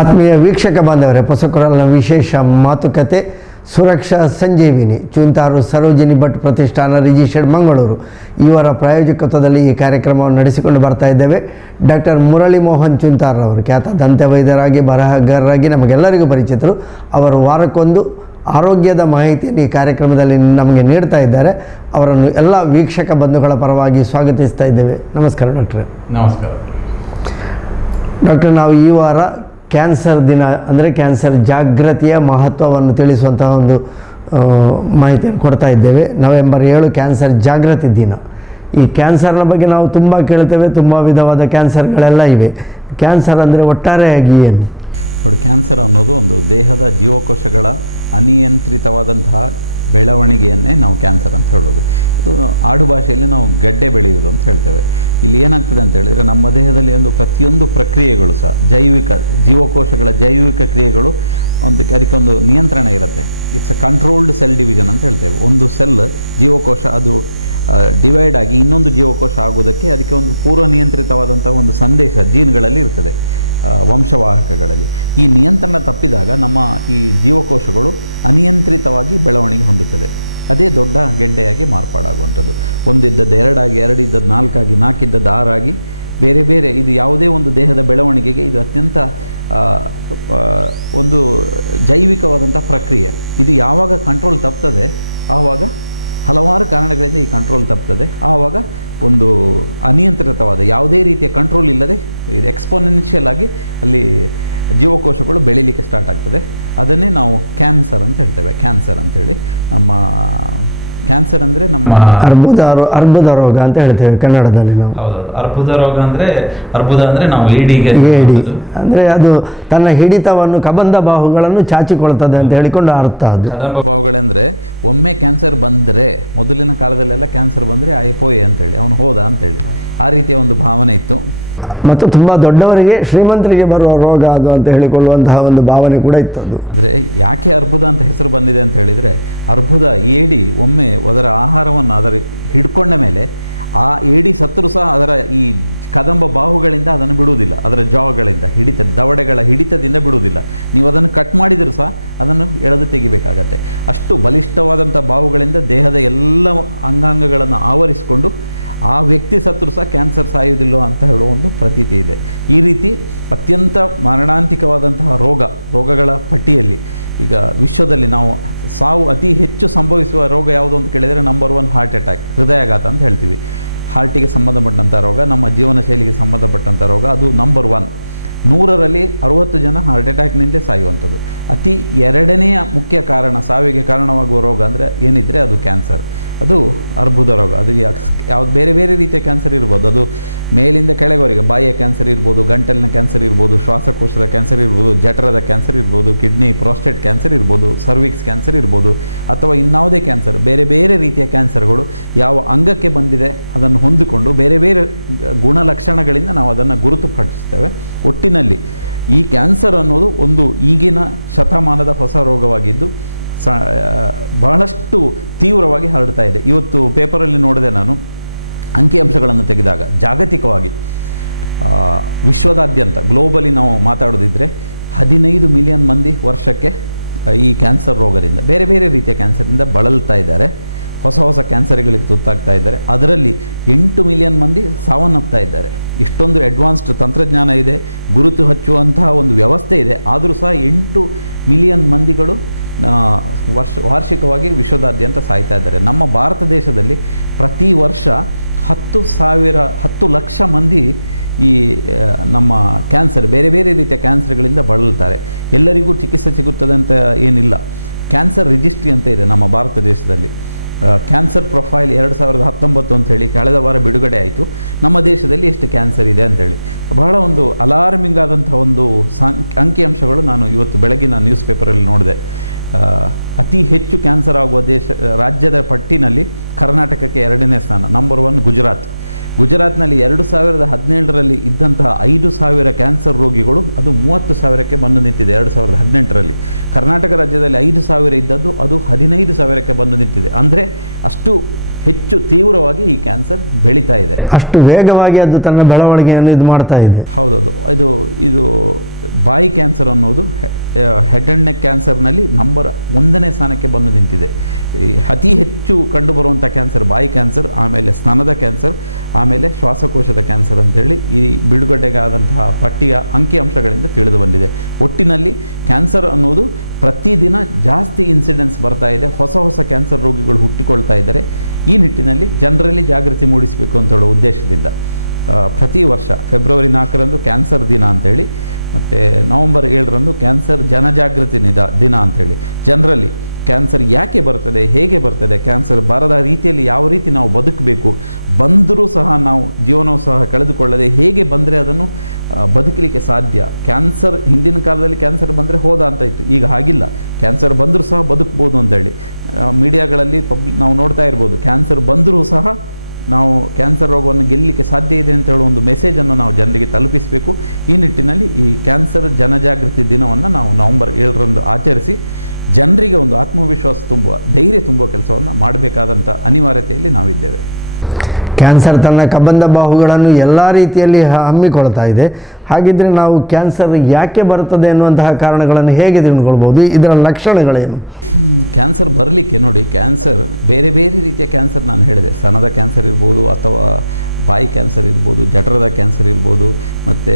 ಆತ್ಮೀಯ ವೀಕ್ಷಕ ಬಾಂಧವರೇ, ಹೊಸಕೊರಲಿನ ವಿಶೇಷ ಮಾತುಕತೆ ಸುರಕ್ಷಾ ಸಂಜೀವಿನಿ ಚೂಂತಾರು ಸರೋಜಿನಿ ಭಟ್ ಪ್ರತಿಷ್ಠಾನ ರಿಜಿಸ್ಟರ್ಡ್ ಮಂಗಳೂರು ಇವರ ಪ್ರಾಯೋಜಕತ್ವದಲ್ಲಿ ಈ ಕಾರ್ಯಕ್ರಮವನ್ನು ನಡೆಸಿಕೊಂಡು ಬರ್ತಾ ಇದ್ದೇವೆ. ಡಾಕ್ಟರ್ ಮುರಳಿ ಮೋಹನ್ ಚೂಂತಾರವರು ಖ್ಯಾತ ದಂತವೈದ್ಯರಾಗಿ ಬರಹಗಾರರಾಗಿ ನಮಗೆಲ್ಲರಿಗೂ ಪರಿಚಿತರು. ಅವರು ವಾರಕ್ಕೊಂದು ಆರೋಗ್ಯದ ಮಾಹಿತಿಯನ್ನು ಈ ಕಾರ್ಯಕ್ರಮದಲ್ಲಿ ನಮಗೆ ನೀಡ್ತಾ ಇದ್ದಾರೆ. ಅವರನ್ನು ಎಲ್ಲ ವೀಕ್ಷಕ ಬಂಧುಗಳ ಪರವಾಗಿ ಸ್ವಾಗತಿಸ್ತಾ ಇದ್ದೇವೆ. ನಮಸ್ಕಾರ ಡಾಕ್ಟ್ರೆ. ನಮಸ್ಕಾರ ಡಾಕ್ಟರ್, ನಾವು ಈ ವಾರ ಕ್ಯಾನ್ಸರ್ ದಿನ ಅಂದರೆ ಕ್ಯಾನ್ಸರ್ ಜಾಗೃತಿಯ ಮಹತ್ವವನ್ನು ತಿಳಿಸುವಂತಹ ಒಂದು ಮಾಹಿತಿಯನ್ನು ಕೊಡ್ತಾ ಇದ್ದೇವೆ. ನವೆಂಬರ್ 7 ಕ್ಯಾನ್ಸರ್ ಜಾಗೃತಿ ದಿನ. ಈ ಕ್ಯಾನ್ಸರ್ನ ಬಗ್ಗೆ ನಾವು ತುಂಬ ಕೇಳ್ತೇವೆ, ತುಂಬ ವಿಧವಾದ ಕ್ಯಾನ್ಸರ್ಗಳೆಲ್ಲ ಇವೆ. ಕ್ಯಾನ್ಸರ್ ಅಂದರೆ ಒಟ್ಟಾರೆಯಾಗಿ ಏನು ನೋಡಿ, ಕ್ಯಾನ್ಸರ್ ಅನ್ನೋದು ಒಂದು ದೇಹದ ಜೀವಕೋಶಗಳ ಅನಿಯಂತ್ರಿತವಾದಂತಹ ಬೆಳವಣಿಗೆಯನ್ನೇ ನಾವು ಕ್ಯಾನ್ಸರ್ ಅಂತ ಹೇಳೋದು. ಇದು ಆಡು ಭಾಷೆಯಲ್ಲಿ ನಾವು ಗಡ್ಡೆ ಬೆಳೆಯುವುದು ಅಂತ ಹೇಳ್ತೇವೆ. ಇಲ್ಲಿ ಏನಾಗ್ತದೆ ಅಂತ ಹೇಳಿದರೆ, ನಮ್ಮ ದೇಹದಲ್ಲಿ ಒಂದು ಪ್ರತಿಯೊಂದು ಪ್ರಕ್ರಿಯೆಗಳು ಸಹ ಜೀವಕೋಶಗಳ ಜೈವಿಕ ಕ್ರಿಯೆಗಳು ಅದಕ್ಕೆ ಒಂದು ನಿಯಂತ್ರಣ ಇರುತ್ತೆ. It's a controlled cell division ಅಂತ ಹೇಳ್ತೇವೆ. ಒಂದು ಸೆಲ್ ಜೀವಕೋಶ ಅದು ಡಿವೈಡ್ ಆಗಿ ಇನ್ನೊಂದು ಜೀವಕೋಶ ಆಗೋದಕ್ಕೆ ಅದಕ್ಕೆ ಒಂದು ಪೂರ್ವ ನಿಯಂತ್ರಿತವಾದಂಥ ಒಂದು ಸಂದೇಶ ಜೀನ್ಗಳಲ್ಲಿ ಇರ್ತದೆ, ವಂಶವಾಹಕಗಳಲ್ಲಿ. ಈ ನಿಯಂತ್ರಣ ತಪ್ಪಿದಾಗ ನಮ್ಮ ಈ ಜೀವಕೋಶಗಳು ಅನಿಯಂತ್ರಿತವಾಗಿ ಬೆಳವಣಿಗೆ ಹೊಂದುತ್ತದೆ. ಅದೇ ದೊಡ್ಡ ಗೆಡ್ಡೆಯಾಗಿ ಮಾರ್ಪಾಡಾಗುವಂಥದ್ದು. ಒಂದಿದ್ದದ್ದು 2 ಆಗಿ, 2 ಇದ್ದದ್ದು 4 ಆಗಿ, 4 ಇದ್ದದ್ದು 6 ಆಗಿ, ಬೇರೆ ಬೇರೆ. ಇದು ಯಾವುದೇ ಒಂದು ದೇಹದ ಬೆಳವಣಿಗೆಗೆ ಇದು ಅತ್ಯಂತ ಒಂದು ಜೈವಿಕವಾದಂಥ ಪ್ರಕ್ರಿಯೆ. ಇದು ಯಾವಾಗ ಕಂಟ್ರೋಲ್ ತಪ್ತದೆ, ಆವಾಗ ಹಲವಾರು ಕಾರಣಗಳಿಂದ ಈ ಕಂಟ್ರೋಲ್ ತಪ್ತದೆ. ಆವಾಗ ಒಂದು ಅನಿಯಂತ್ರಿತವಾದ ಯಾವುದೇ ರೀತಿಯ ಕಂಟ್ರೋಲ್ ಇಲ್ಲದೆ ಇದು ಎಕ್ಸ್ಪೋನೆನ್ಷಿಯಲ್ ಆಗಿ ಅಲ್ಲಿ ಜೀವಕೋಶಗಳು ಬೆಳೀಲಿಕ್ಕೆ ಸ್ಟಾರ್ಟ್ ಆಗ್ತದೆ. ಅದನ್ನೇ ನಾವು ಕ್ಯಾನ್ಸರ್ ಅಂತ ಹೇಳ್ತೇವೆ. ಕ್ಯಾನ್ಸರ್ ಅಂಥೇಳಿ ನಮ್ಮ ಕ್ಯಾನ್ಸರ್ ಅಂದರೆ ನಮ್ಮ ಅರ್ಬುದ ರೋಗ ಅಂತ ಹೇಳ್ತೇವೆ ಕನ್ನಡದಲ್ಲಿ ನಾವು. ಹೌದು, ಅರ್ಬುದ ರೋಗ ಅಂದರೆ ಅರ್ಬುದ ಅಂದರೆ ನಾವು ಏಡಿ ಅಂದರೆ ಅದು ತನ್ನ ಹಿಡಿತವನ್ನು ಕಬಂಧ ಬಾಹುಗಳನ್ನು ಚಾಚಿಕೊಳ್ತದೆ ಅಂತ ಹೇಳಿಕೊಂಡು ಅರ್ಥ. ಅದು ಕದಂಬ ಬಾಹುಗಳೆಂದರೆ ಒಮ್ಮೆ ಕ್ಯಾನ್ಸರ್ ಬಂದರೆ, ಮೊದಲಿನ ಕಾಲದಲ್ಲೆಲ್ಲ ಕ್ಯಾನ್ಸರ್ ಬಂದರೆ ಆಯ್ಪೋಯೆ ಅಂತೇಳಿ ಅವನು ಹೋದ ಅಂತೇಳಿ ಆ ರೀತಿಯ ಒಂದು ಭಾವನೆ ಇತ್ತು. ಮತ್ತು ತುಂಬ ದೊಡ್ಡವರಿಗೆ, ಶ್ರೀಮಂತರಿಗೆ ಬರುವ ರೋಗ ಅದು ಅಂತ ಹೇಳಿಕೊಳ್ಳುವಂತಹ ಒಂದು ಭಾವನೆ ಕೂಡ ಇತ್ತು. ಅದು ಅಂದರೆ ಯಾಕೆ ಅರ್ಬುದ ಅಂತ ಹೆಸರು ಬಂದಿದೆ ಅಂತ ಹೇಳಿದರೆ, ಅರ್ಬುದ ಏಡಿ ಒಮ್ಮೆ ಅದರ ಆಹಾರವನ್ನು ಅದರ ಹಿಡ್ಕೊಂಡ ಮೇಲೆ ಆ ಏಡಿ ಸತ್ತರೂ ಸಹ ಅದರ ಈ ಕದಂಬ ಬಾಹುಗಳಿಂದ ಅದನ್ನು ಬಿಡುವುದಿಲ್ಲ, ಅದರ ಜಾವಗಳಿಂದ ದವಡೆಗಳ ಹಿಡಿತದಿಂದ ಬಿಡುವುದಿಲ್ಲ. ನೀವು ಅದನ್ನು ಕಟ್ ಮಾಡಿದರೂ ಸಹ ಅದನ್ನು ಎಳೆದು ತೆಗಿಬೇಕಾಗತ್ತೆ. ಅಷ್ಟು ಬಲಿಷ್ಠವಾದಂಥ ಬಾಹುಗಳಿಂದ ದೇಹದ ಎಲ್ಲ ಅಂಗಾಂಗಗಳನ್ನು ಆವರಿಸಿಕೊಂಡು ಆ ವ್ಯಕ್ತಿ ಸತ್ರು ಸಹ ಕ್ಯಾನ್ಸರ್ ಸಾಯುವುದಿಲ್ಲ ಅಂತ ಹೇಳುವ ಒಂದು ಪ್ರತೀತಿ ಇದೆ. ಈ ರೀತಿ ಅತ್ಯಂತ ಮರಣಾಂತಿಕವಾದಂತಹ ರೋಗಗಳ ಪಟ್ಟಿಯಲ್ಲಿ ಈಗ ವಿಶ್ವದಲ್ಲಿ ನಾವು ಸಾವು ಅತಿ ಹೆಚ್ಚು ಸಂಭವಿಸುವ ರೋಗ ಯಾವುದು ಅಂತ ಕೇಳಿದರೆ ನಂಬರ್ 1 ಹಾರ್ಟ್ ಅಟ್ಯಾಕ್, ಹೃದಯಾಘಾತ ಅಂತ ಹೇಳ್ತೀವಿ. ಹಾರ್ಟಿಗೆ ಸಂಬಂಧಪಟ್ಟಂಥ ರೋಗ, ನಮ್ಮ ಜೀವನ ಶೈಲಿಗೆ ಸಂಬಂಧಪಟ್ಟಂಥ ರೋಗ, ಅದು ನಂಬರ್ 1. 100ರಲ್ಲಿ 60 ಜನ ಹಾರ್ಟ್ ಅಟ್ಯಾಕ್ನಿಂದಲೇ ಸಾಯುವಂಥದ್ದು. ಅತಿ 2ನೆಯ ಮುಖ್ಯ ಕಾರಣ, ಸಾವಿಗೆ ಕಾರಣವಾಗುವ ರೋಗ ಅಂದರೆ ಏನಿದ್ರೆ ಅದು ಕ್ಯಾನ್ಸರ್, ಅದು ಅರ್ಬುದ ರೋಗ. ಅದು ಯಾವ್ದು ಬೇರೆ ಬೇರೆ ರೀತಿಯ ಕ್ಯಾನ್ಸರ್ ಇರ್ಬೋದು. ಅದು ಮೇಲಿಂದ ಕೆಳಗವರೆಗೆ, ಬಾಯಿಯ ಕ್ಯಾನ್ಸರ್ ಇರ್ಬೋದು, ಗಂಟಲಿನ ಕ್ಯಾನ್ಸರ್ ಇರ್ಬೋದು, ಶ್ವಾಸಕೋಶದ ಕ್ಯಾನ್ಸರ್ ಇರ್ಬೋದು, ಜಠರದ ಕ್ಯಾನ್ಸರ್ ಇರ್ಬೋದು, ಕಿಡ್ನಿ ಪ್ರೋಸ್ಟೇಟ್ ಕ್ಯಾನ್ಸರ್ ಇರ್ಬೋದು, ಸರ್ವಿಕ್ಸ್ ಕ್ಯಾನ್ಸರ್ ಇರ್ಬೋದು, ಅಥವಾ ಇನ್ಯಾವುದೇ ಕ್ಯಾನ್ಸರ್. ಬೇರೆ ಬೇರೆ ರೀತಿಯ ಕ್ಯಾನ್ಸರ್ಗಳು ಯಾವ ಅಂಗಕ್ಕೆ ಬಂದಿದೆ ಅದನ್ನು ಹೊಂದಿಕೊಂಡು ಬೇರೆ ಬೇರೆ ಗುಣಲಕ್ಷಣಗಳಿಂದ ನಾವು ಅದನ್ನು ಗುರುತುಪಡಿಸ್ತೇವೆ. ಒಟ್ಟಿನಲ್ಲಿ ಈ ಕ್ಯಾನ್ಸರ್ ಅನ್ನೋದು ಒಂದು ಈಗಿನ ಶತಮಾನದ ಹೊಸ ರೋಗವಾಗಿದ್ದು ಬಹಳಷ್ಟು ತೀವ್ರವಾಗಿ ಹರಡ್ತಾ ಇದೆ. ಇವತ್ತು ಪೇಪರಲ್ಲಿ ನೋಡಿದೆ ನಾನು, ಅಂಕಿಅಂಶಗಳನ್ನು ತೆಗೆದಾಗ ಜಾಗತಿಕವಾಗಿ ವಿಶ್ವದಾದ್ಯಂತ ಗ್ಲೋಬಲಿ ನಾವು ಮಾತಾಡೋದಿದ್ದರೆ 15 ಮಿಲಿಯನ್ ಮಂದಿ ವರ್ಷಕ್ಕೆ ಈ ಕ್ಯಾನ್ಸರ್ ರೋಗದಿಂದ, ಬೇರೆ ಬೇರೆ ರೀತಿಯ ಕ್ಯಾನ್ಸರಿಂದ ಬಳಲ್ತಾ ಇದ್ದಾರೆ. ಹೊಸ ಕ್ಯಾನ್ಸರ್ಗಳಿಗೆ ತುತ್ತಾಗ್ತಾ ಇದ್ದಾರೆ. ಅದರಲ್ಲಿ 8 ಮಿಲಿಯನ್ ಮಂದಿ ಸಾವನ್ನಪ್ತಾ ಇದ್ದಾರೆ. ಇಷ್ಟೊಂದು ಅಡ್ವಾನ್ಸ್ಡ್ ತಂತ್ರಜ್ಞಾನ ಇದೆ, ಗುರುತು ಹಚ್ಚುವಂತಹ ಒಂದು ವ್ಯವಸ್ಥೆ ಇದೆ. ಆದರೂ ಸಹ 8 ಮಿಲಿಯನ್ ಮಂದಿಗಳು ವಾರ್ಷಿಕವಾಗಿ ವಿಶ್ವದಾದ್ಯಂತ ಸಾಯ್ತಾ ಇದ್ದಾರೆ. ನಮ್ಮ ಭಾರತ ದೇಶದಲ್ಲಿ ಪ್ರತಿ ವರ್ಷ 10 ಲಕ್ಷ ಮಂದಿ ಈ ನಮ್ಮ ಕ್ಯಾನ್ಸರ್, ಬೇರೆ ಬೇರೆ ರೀತಿಯ ಕ್ಯಾನ್ಸರ್ಗಳಿಂದ ಬಳಲ್ತಾರೆ. ಎಲ್ಲರಿಗೂ ಚಿಕಿತ್ಸೆ ಸಿಗುತ್ತದೆ ಅಂತ ಏನಿಲ್ಲ. ಕ್ಯಾನ್ಸರ್ ರಿಜಿಸ್ಟ್ರಿ ಅಂತ ಇದೆ ನಮ್ಮ ಭಾರತ ದೇಶದಲ್ಲಿ. ಕ್ಯಾನ್ಸರ್ ಪ್ರೊಫೈಲ್ 2019 ಅಂಥೇಳಿ ಕಳೆದ ವಾರ ಬಿಡುಗಡೆ ಆಯಿತು. ನಮ್ಮ ದೇಶದಲ್ಲಿ ಎಷ್ಟು ಕ್ಯಾನ್ಸರ್ ಇದೆ ಅಂಥೇಳಿ ಬಹಳ ಒಂದು ಅಲಾರ್ಮಿಂಗ್ ಆದಂಥ ಒಂದು ಅಂಕಿಅಂಶಗಳು ನಾನು ಇವತ್ತು ಬೆಳಗಿನ ನ್ಯೂಸ್ ಪೇಪರಲ್ಲಿ ನೋಡಿದೆ. ಅತಿ ಹೆಚ್ಚು ಕ್ಯಾನ್ಸರ್ ಆಗುವ ರಾಜ್ಯದ ಪಟ್ಟಿನಲ್ಲಿ ಕರ್ನಾಟಕಕ್ಕೆ 2ನೇ ಸ್ಥಾನ. ನಂಬರ್ 1 ಗುಜರಾತ್ನಲ್ಲಿ 2017ರಲ್ಲಿ ಇದ್ದಂತಹ 5,000 ಕ್ಯಾನ್ಸರ್ ರೋಗಿಗಳು ಅದು 30,000ಕ್ಕೆ ಬಂದು ನಿಂತಿದೆ 2018ರಲ್ಲಿ. ಕರ್ನಾಟಕ ರಾಜ್ಯದಲ್ಲಿ 5,000 ಇದ್ದದ್ದು ಅದು 15,000ಕ್ಕೆ ಬಂದು ನಿಂತಿದೆ. ಅಂದರೆ ಅಷ್ಟು ಹೆಚ್ಚು ತೀವ್ರವಾಗಿ ಈ ಕ್ಯಾನ್ಸರ್ ಬೆಳೀತಾ ಇದೆ. ಅಷ್ಟು ವೇಗವಾಗಿ ಅದು ತನ್ನ ಬೆಳವಣಿಗೆಯನ್ನು ಇದು ಮಾಡ್ತಾ ಇದೆ. ಹೌದೌದು. ಇದು ಬಾಯಿ ಕ್ಯಾನ್ಸರ್ ಅನ್ನೋದು ಹೆಡ್ ಆ್ಯಂಡ್ ನೆಕ್ ಕ್ಯಾನ್ಸರ್ನಲ್ಲಿ ನಂಬರ್ 1ನೇ ಸ್ಥಾನಕ್ಕೆ ಬಂದು ನಿಂತಿದೆ. ಈ ಅತಿ ಹೆಚ್ಚು ಕಂಡುಬರುವಂಥ ಕ್ಯಾನ್ಸರ್ ಬಾಯಿ ಕ್ಯಾನ್ಸರ್, ಆಮೇಲೆ ಸ್ತನದ ಕ್ಯಾನ್ಸರ್, ಆಮೇಲೆ ಶ್ವಾಸಕೋಶದ ಕ್ಯಾನ್ಸರ್ ಅಂತೇಳಿ ಈ ಬಿಡುಗಡೆಗಾದಂತಹ ಪಟ್ಟಿಯ ಅಂಕಿಅಂಶಗಳಿಂದ ತಿಳಿದು ಬಂದಿದೆ. ಒಟ್ಟಿನಲ್ಲಿ ಕ್ಯಾನ್ಸರ್ ಅನ್ನೋದು ಪ್ರತಿದಿನ ಜಾಸ್ತಿ ಇನ್ಸಿಡೆನ್ಸ್ ಬರ್ತಾ ಇದೆ. ಹೊಸ ಕ್ಯಾನ್ಸರ್ ರೋಗಿಗಳು ಹುಟ್ಟಿಕೊಳ್ತಾ ಇದ್ದಾರೆ. ಈ ನಿಟ್ಟಿನಲ್ಲಿ ಜನರಲ್ಲಿ ಜಾಗೃತಿ ಮೂಡಿಸಬೇಕು ಅಂತ ಹೇಳೋ ಉದ್ದೇಶದಿಂದ ಪ್ರತಿ ವರ್ಷ ಫೆಬ್ರವರಿ 4ರಂದು ಕ್ಯಾನ್ಸರ್ ದಿನ ಅಂಥೇಳಿ, ಮತ್ತು ನವಂಬರ್ 7ರಂದು ಕ್ಯಾನ್ಸರ್ ಜನಜಾಗೃತಿ ದಿನ ಅಂಥೇಳಿ ಜನರಲ್ಲಿ ಕ್ಯಾನ್ಸರ್ ಯಾಕೆ ಬರ್ತದೆ, ಹೇಗೆ ಬರ್ತದೆ, ಕ್ಯಾನ್ಸರ್ ಬರದ ರೀತಿಯಲ್ಲಿ ಯಾವ ರೀತಿ ನಾವು ಬದುಕಬೇಕು, ಬಂದರೂ ಸಹ ನಾವು ಜೀವನವೂ ಸಹ ಕಳೆದುಕೊಳ್ಳದೆ ಹೇಗೆ ಬಂದರೆ ಅದನ್ನು ಬದುಕಲಿಕ್ಕೆ ಸಾಧ್ಯ. ಕ್ಯಾನ್ಸರ್ ಹಿಂದಿನ ಕಾಲದಲ್ಲಿ ಕ್ಯಾನ್ಸರ್ ಬಂದರೆ ಹೋದ ಅಂತ ಇತ್ತು, ಈಗ ಹಾಗಿಲ್ಲ. ಕ್ಯಾನ್ಸರ್ ಬಂದರೂ ಸಹ ಬದುಕ್ಬೋದು ಅಂತೇಳಿ ಮೀಡಿಯಾಗಳಲ್ಲಿ ನಾವು ನೋಡ್ತಾ ಇರ್ಬೋದು. ಕ್ಯಾನ್ಸರ್ ಬಂದರೂ ಸಹ ನಾವು ಕ್ಯಾನ್ಸರ್ ರೋಗವನ್ನು ಗೆಲ್ಲಲಿಕ್ಕೆ ಸಾಧ್ಯ ಇದೆ ಅಂತ ಹೇಳೋ ಒಂದು ಮೆಸೇಜನ್ನು ನಾವು ಜನರಿಗೆ ತಲುಪಿಸಬೇಕು. ಈ ನಿಟ್ಟಿನಲ್ಲಿ ಈ ಕ್ಯಾನ್ಸರ್ ಜನಜಾಗೃತಿ ದಿನವನ್ನು ನಾವು ನವಂಬರ್ 7ರಂದು ಆಚರಿಸಿ ಜನರಿಗೆ ಒಂದು ಆತ್ಮವಿಶ್ವಾಸ ತುಂಬುವ, ಧೈರ್ಯ ತುಂಬುವ ಕೆಲಸವನ್ನು ಮಾಡಬೇಕಾದಂಥ ಅನಿವಾರ್ಯತೆಯಲ್ಲಿ ನಾವಿದ್ದೇವೆ. ಕ್ಯಾನ್ಸರ್ ತನ್ನ ಕಬಂಧ ಬಾಹುಗಳನ್ನು ಎಲ್ಲ ರೀತಿಯಲ್ಲಿ ಹಮ್ಮಿಕೊಳ್ತಾ ಇದೆ. ಹಾಗಿದ್ದರೆ ನಾವು ಕ್ಯಾನ್ಸರ್ ಯಾಕೆ ಬರುತ್ತದೆ ಎನ್ನುವಂತಹ ಕಾರಣಗಳನ್ನು ಹೇಗೆ ತಿಳ್ಕೊಳ್ಬೋದು, ಇದರ ಲಕ್ಷಣಗಳೇನು? ಕ್ಯಾನ್ಸರ್ ಬರಲಿಕ್ಕೆ ನೋಡಿ, ಕ್ಯಾನ್ಸರ್ ಬೇರೆ ಬೇರೆ ರೀತಿಯ ಕ್ಯಾನ್ಸರ್ ನಾನು ಹೇಳಿದೆ. ಸ್ತನದ ಕ್ಯಾನ್ಸರ್ ಇರ್ಬೋದು, ಅಥವಾ ಬಾಯಿ ಕ್ಯಾನ್ಸರ್ ಇರ್ಬೋದು, ಜಠರದ ಕ್ಯಾನ್ಸರ್ ಇರ್ಬೋದು, ಮತ್ತು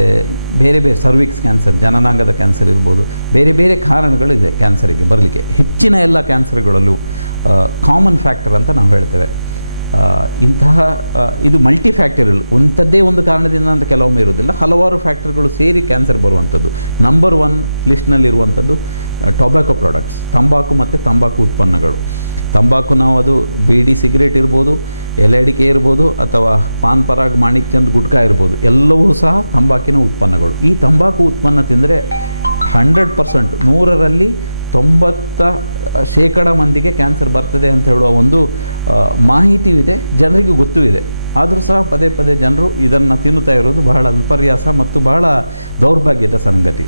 ಬೇರೆ ಬೇರೆ ಸರ್ವಿಕ್ಸ್ ಕ್ಯಾನ್ಸರ್, ಜನನಾಂಗದ ಕ್ಯಾನ್ಸರ್ ಇರ್ಬೋದು. ಬೇರೆ ಬೇರೆ ಕಾರಣಗಳಿದೆ ಕ್ಯಾನ್ಸರಿಗೆ ಬರಲಿಕ್ಕೆ. ಹೆಚ್ಚಿನ ಎಲ್ಲ ಕ್ಯಾನ್ಸರ್ಗಳಲ್ಲೂ ಕಾಮನ್ ಫ್ಯಾಕ್ಟರ್ ಅಂತ ನಾವು ಹೇಳ್ತೇವೆ. ಇದು ಮಲ್ಟಿ ಫ್ಯಾಕ್ಟರಿಯಲ್, ಒಂಥದ್ದೇ ಒಂದು ಕಾರಣದಿಂದ ಅಂತ ಕೆಲವೊಮ್ಮೆ ಇರೋದಿಲ್ಲ, ಹಲವಾರು ಫ್ಯಾಕ್ಟರ್ಗಳು ಸೇರಿ ಕ್ಯಾನ್ಸರ್ ಬರುವಂಥದ್ದು. ನಂಬರ್ 1 ಲಿಸ್ಟ್ನಲ್ಲಿರುವಂಥದ್ದು ಟೊಬ್ಯಾಕೊ ಪ್ರಾಡಕ್ಟ್ಸ್, ತಂಬಾಕು ಮತ್ತು ತಂಬಾಕು ಉತ್ಪನ್ನಗಳು. ತಂಬಾಕು ನಾವು ಅದು ಬೀಡಿ ಸಿಗರೇಟ್ ಇರ್ಬೋದು, ಎಲೆ ಅಡಿಕೆ ಇರ್ಬೋದು, ಅಥವಾ ಪಾನ್ ಪರಾಗ್, ಮಾಣಿಕ್ ಚಂದ್, ಗುಟ್ಕಾ ಇರ್ಬೋದು, ಎಲ್ಲವೂ ಸಹ ತಂಬಾಕಿನ ಉತ್ಪನ್ನಗಳು. ಈ ತಂಬಾಕು ಉತ್ಪನ್ನ ತಿಂದರೆ 100%, 100ರಲ್ಲಿ 90% ಮಂದಿಗೆ ಕ್ಯಾನ್ಸರ್ ಬರ್ತದೆ ಅಂತ ಹೇಳುವ ಒಂದು ಮಾಹಿತಿಯೂ ಇದೆ, ಜನರಿಗೂ ಗೊತ್ತೂ ಇದೆ. ಆದರೂ ಸಹ ಪದೇ ಪದೇ ಜನರು ಇದನ್ನು ತಿನ್ನುತ್ತಾ ಇರೋದು ಬಹಳ ವಿಪರ್ಯಾಸ ಮತ್ತು ಬಹಳ ದೌರ್ಭಾಗ್ಯದ ಸಂಗತಿ.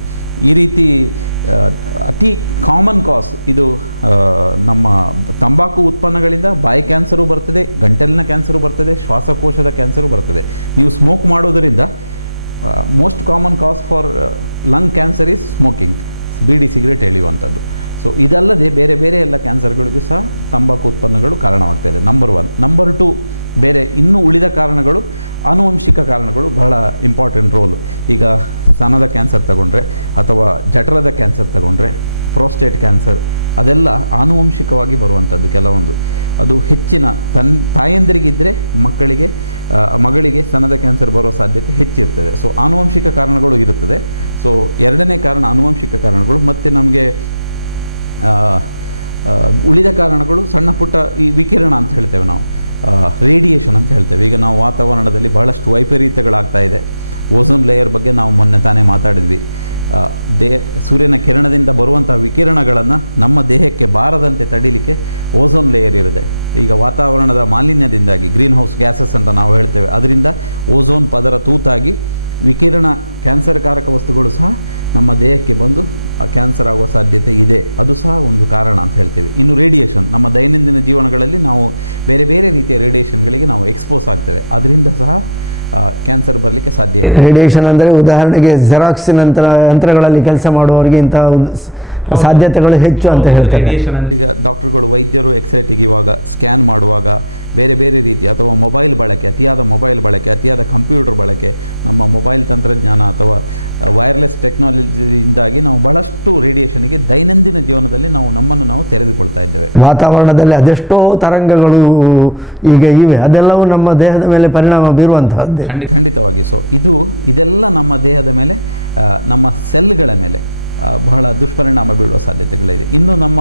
ಈ ರೀತಿ ಅತಿ ಕಾಮನ್ ಕಾಸ್ ಇದು. ನಮ್ಮ ತಂಬಾಕು ಉತ್ಪನ್ನಗಳಿಂದ ಬಾಯಿ ಕ್ಯಾನ್ಸರು ಬರ್ತದೆ, ಗಂಟಲಿನ ಕ್ಯಾನ್ಸರು ಬರ್ತದೆ, ಶ್ವಾಸಕೋಶದ ಕ್ಯಾನ್ಸರು ಬರ್ತದೆ. ನೀವು ಸ್ಮೋಕ್ ಮಾಡೋದರಿಂದ most common cause for lung cancer is smoking, beedi cigarette ಎಳೆಯುವಂಥದ್ದು. ಸೊ ಇದಲ್ಲದೆ ಬೇರೆ ಬೇರೆ ಎಲ್ಲ ಕ್ಯಾನ್ಸರ್ಗಳಿಗೂ ಸಹ ತಂಬಾಕು ಉತ್ಪನ್ನಗಳು ಕಾರಣವಾಗ್ತಾಯಿದೆ. ನಂಬರ್ 1. ನಂಬರ್ 2, ಬೇರೆ ಇನ್ನೂ ಉಳಿದ ಕಾರಣಗಳು, ಆನುವಂಶಿಕ ಕಾರಣಗಳು ಬಹಳ ಇಂಪಾರ್ಟೆಂಟ್ ರೋಲು. ಈಗ ಸ್ತನದ ಕ್ಯಾನ್ಸರ್ ತಗೊಂಡ್ರೆ, ಅಥವಾ ಜಠರದ ಕ್ಯಾನ್ಸರ್ ತಗೊಂಡ್ರೆ, ಪ್ರೋಸ್ಟೇಟ್ ಕ್ಯಾನ್ಸರ್, ಅದೆಲ್ಲ ಆನುವಂಶಿಕವಾಗಿ ಬರುವಂಥದ್ದು ಕೆಲವೊಂದು. ಅದು ಹೆಚ್ಚಿನ ತಾಯಂದಿರಿಗಿದ್ದರೆ ಮಗಳಿಗೆ ಸ್ತನದ ಕ್ಯಾನ್ಸರ್ ಬರೋ ಸಾಧ್ಯತೆ ಹೆಚ್ಚಿರ್ತದೆ. ಸೊ ಆನುವಂಶಿಕ ಕಾರಣಗಳು ಇರುತ್ತದೆ. ಸೊ 2ನೇ ಕಾರಣ ಆನುವಂಶಿಕ ಕಾರಣಗಳು. ಮತ್ತು ನಮಗೆ ಉಳಿದ ಕಾರಣಗಳು ಸಣ್ಣ ಪುಟ್ಟ ಈ ವಿಕಿರಣ ಅಂತ ಹೇಳ್ತೇವೆ ನಾವು, ರೇಡಿಯೇಷನ್ ಅಂತ ಹೇಳ್ತೇವೆ. ಈಗ ನಾವು ವಾತಾವರಣದಲ್ಲಿ ಬಹಳಷ್ಟು ವೈಪರೀತ್ಯಗಳಾಗ್ತಾ ಇದೆ. ಓಝೋನ್ ಲೇಯರ್ ಬಗ್ಗೆ ನಾವು ಮೊನ್ನೆ ತಾನೇ ಮಾತಾಡಿದ್ವಿ. ಸೂರ್ಯನ ಕಿರಣದಿಂದ ಬರುವಂಥ ವಿಕಿರಣಗಳನ್ನು ನಮ್ಮ ದೇಹಕ್ಕೆ ಬಾರದಂತೆ ತಡೀಲಿಕ್ಕೆ ಓಝೋನ್ ಲೇಯರ್ ಇರುತ್ತೆ. ಈಗ ವಾತಾವರಣದ ಮಾಲಿನ್ಯದಿಂದಾಗಿ, ಗ್ರೀನ್ ಹೌಸ್ ಗ್ಯಾಸಸ್ ಅಂತ ನಾವು ಹೇಳ್ತೇವೆ, ಅದರಿಂದ ಓಝೋನ್ ಪದರ ತೂತಾಗಿ ವಿಕಿರಣ, ಕ್ಯಾನ್ಸರ್ಕಾರಕ ವಸ್ತುಗಳು ಸಹ ನಮ್ಮ ದೇಹಕ್ಕೆ ಬಂದು ಕ್ಯಾನ್ಸರ್ ಆಗುವ ಸಾಧ್ಯತೆ ಇದೆ. ಅದು ಸಹ ಒಂದು ಕಾರಣ ಅಂತ ಹೇಳ್ತೇವೆ. ಇನ್ನು ರೇಡಿಯೇಷನ್, ನಮ್ಮ ದೈನಂದಿನ ಜೀವನಗಳಲ್ಲಿ ನಾವು ಬೇರೆ ಬೇರೆ ರೀತಿಯ ರೇಡಿಯೇಷನ್ಗಳಿಗೆ ನಾವು ಎಕ್ಸ್ಪೋಸ್ ಆಗ್ತೇವೆ, ಅದರಿಂದ ಸಹ ಕ್ಯಾನ್ಸರ್ ಬರಲಿಕ್ಕೆ ಸಾಧ್ಯ ಇದೆ. ರೇಡಿಯೇಷನ್ ಅಂದರೆ ಉದಾಹರಣೆಗೆ ಜೆರಾಕ್ಸಿನ ಯಂತ್ರಗಳಲ್ಲಿ ಕೆಲಸ ಮಾಡುವವರಿಗೆ ಇಂಥ ಸಾಧ್ಯತೆಗಳು ಹೆಚ್ಚು ಅಂತ ಹೇಳ್ತಾರೆ. ರೇಡಿಯೇಷನ್ ಅಂದರೆ ಈಗ ಡಾಕ್ಟರ್ಗಳು, ವೈದ್ಯರು ಎಕ್ಸ್ರೇ ತೆಗೆಯುವಾಗ, ಸ್ಕ್ಯಾನ್ ಮಾಡುವಾಗ, ಬೇರೆ ಬೇರೆ ರೀತಿ, ಅಥವಾ ಮೊಬೈಲ್ ಬಳಕೆ, ಅತಿಯಾದ ಮೊಬೈಲ್ ಬಳಕೆ, ಅತಿಯಾದ ಕಂಪ್ಯೂಟರ್ ಬಳಕೆ, ನಮ್ಮ ಮೊಬೈಲ್ ತಂತ್ರಜ್ಞಾನ ಅಥವಾ ವೈರ್ಲೆಸ್ ಟೆಕ್ನಾಲಜಿಯಿಂದಾಗಿ ನಾವು ಬಹಳಷ್ಟು ರೇಡಿಯೇಷನ್ಗೆ ದೈನಂದಿನ ಜೀವನದಲ್ಲಿ ನಾವು ತೆರೆದುಕೊಳ್ತಾ ಇದ್ದೇವೆ. ವಾತಾವರಣದಲ್ಲಿ ಅದೆಷ್ಟೋ ತರಂಗಗಳು ಈಗ ಇವೆ, ಅದೆಲ್ಲವೂ ನಮ್ಮ ದೇಹದ ಮೇಲೆ ಪರಿಣಾಮ ಬೀರುವಂತಹದ್ದು ಖಂಡಿತವಾಗಿ. ಸೊ ಇದೆಲ್ಲ ನಮ್ಮ ದೇಹದ ಮೇಲೆ, ನಮ್ಮ ಸೆಲ್ಗಳ ಮೇಲೆ ಬಹಳ ದುಷ್ಪರಿಣಾಮ ಬೀಳುವ ಸಾಧ್ಯತೆಗಳಿದೆ. ಇನ್ನು ನಮ್ಮ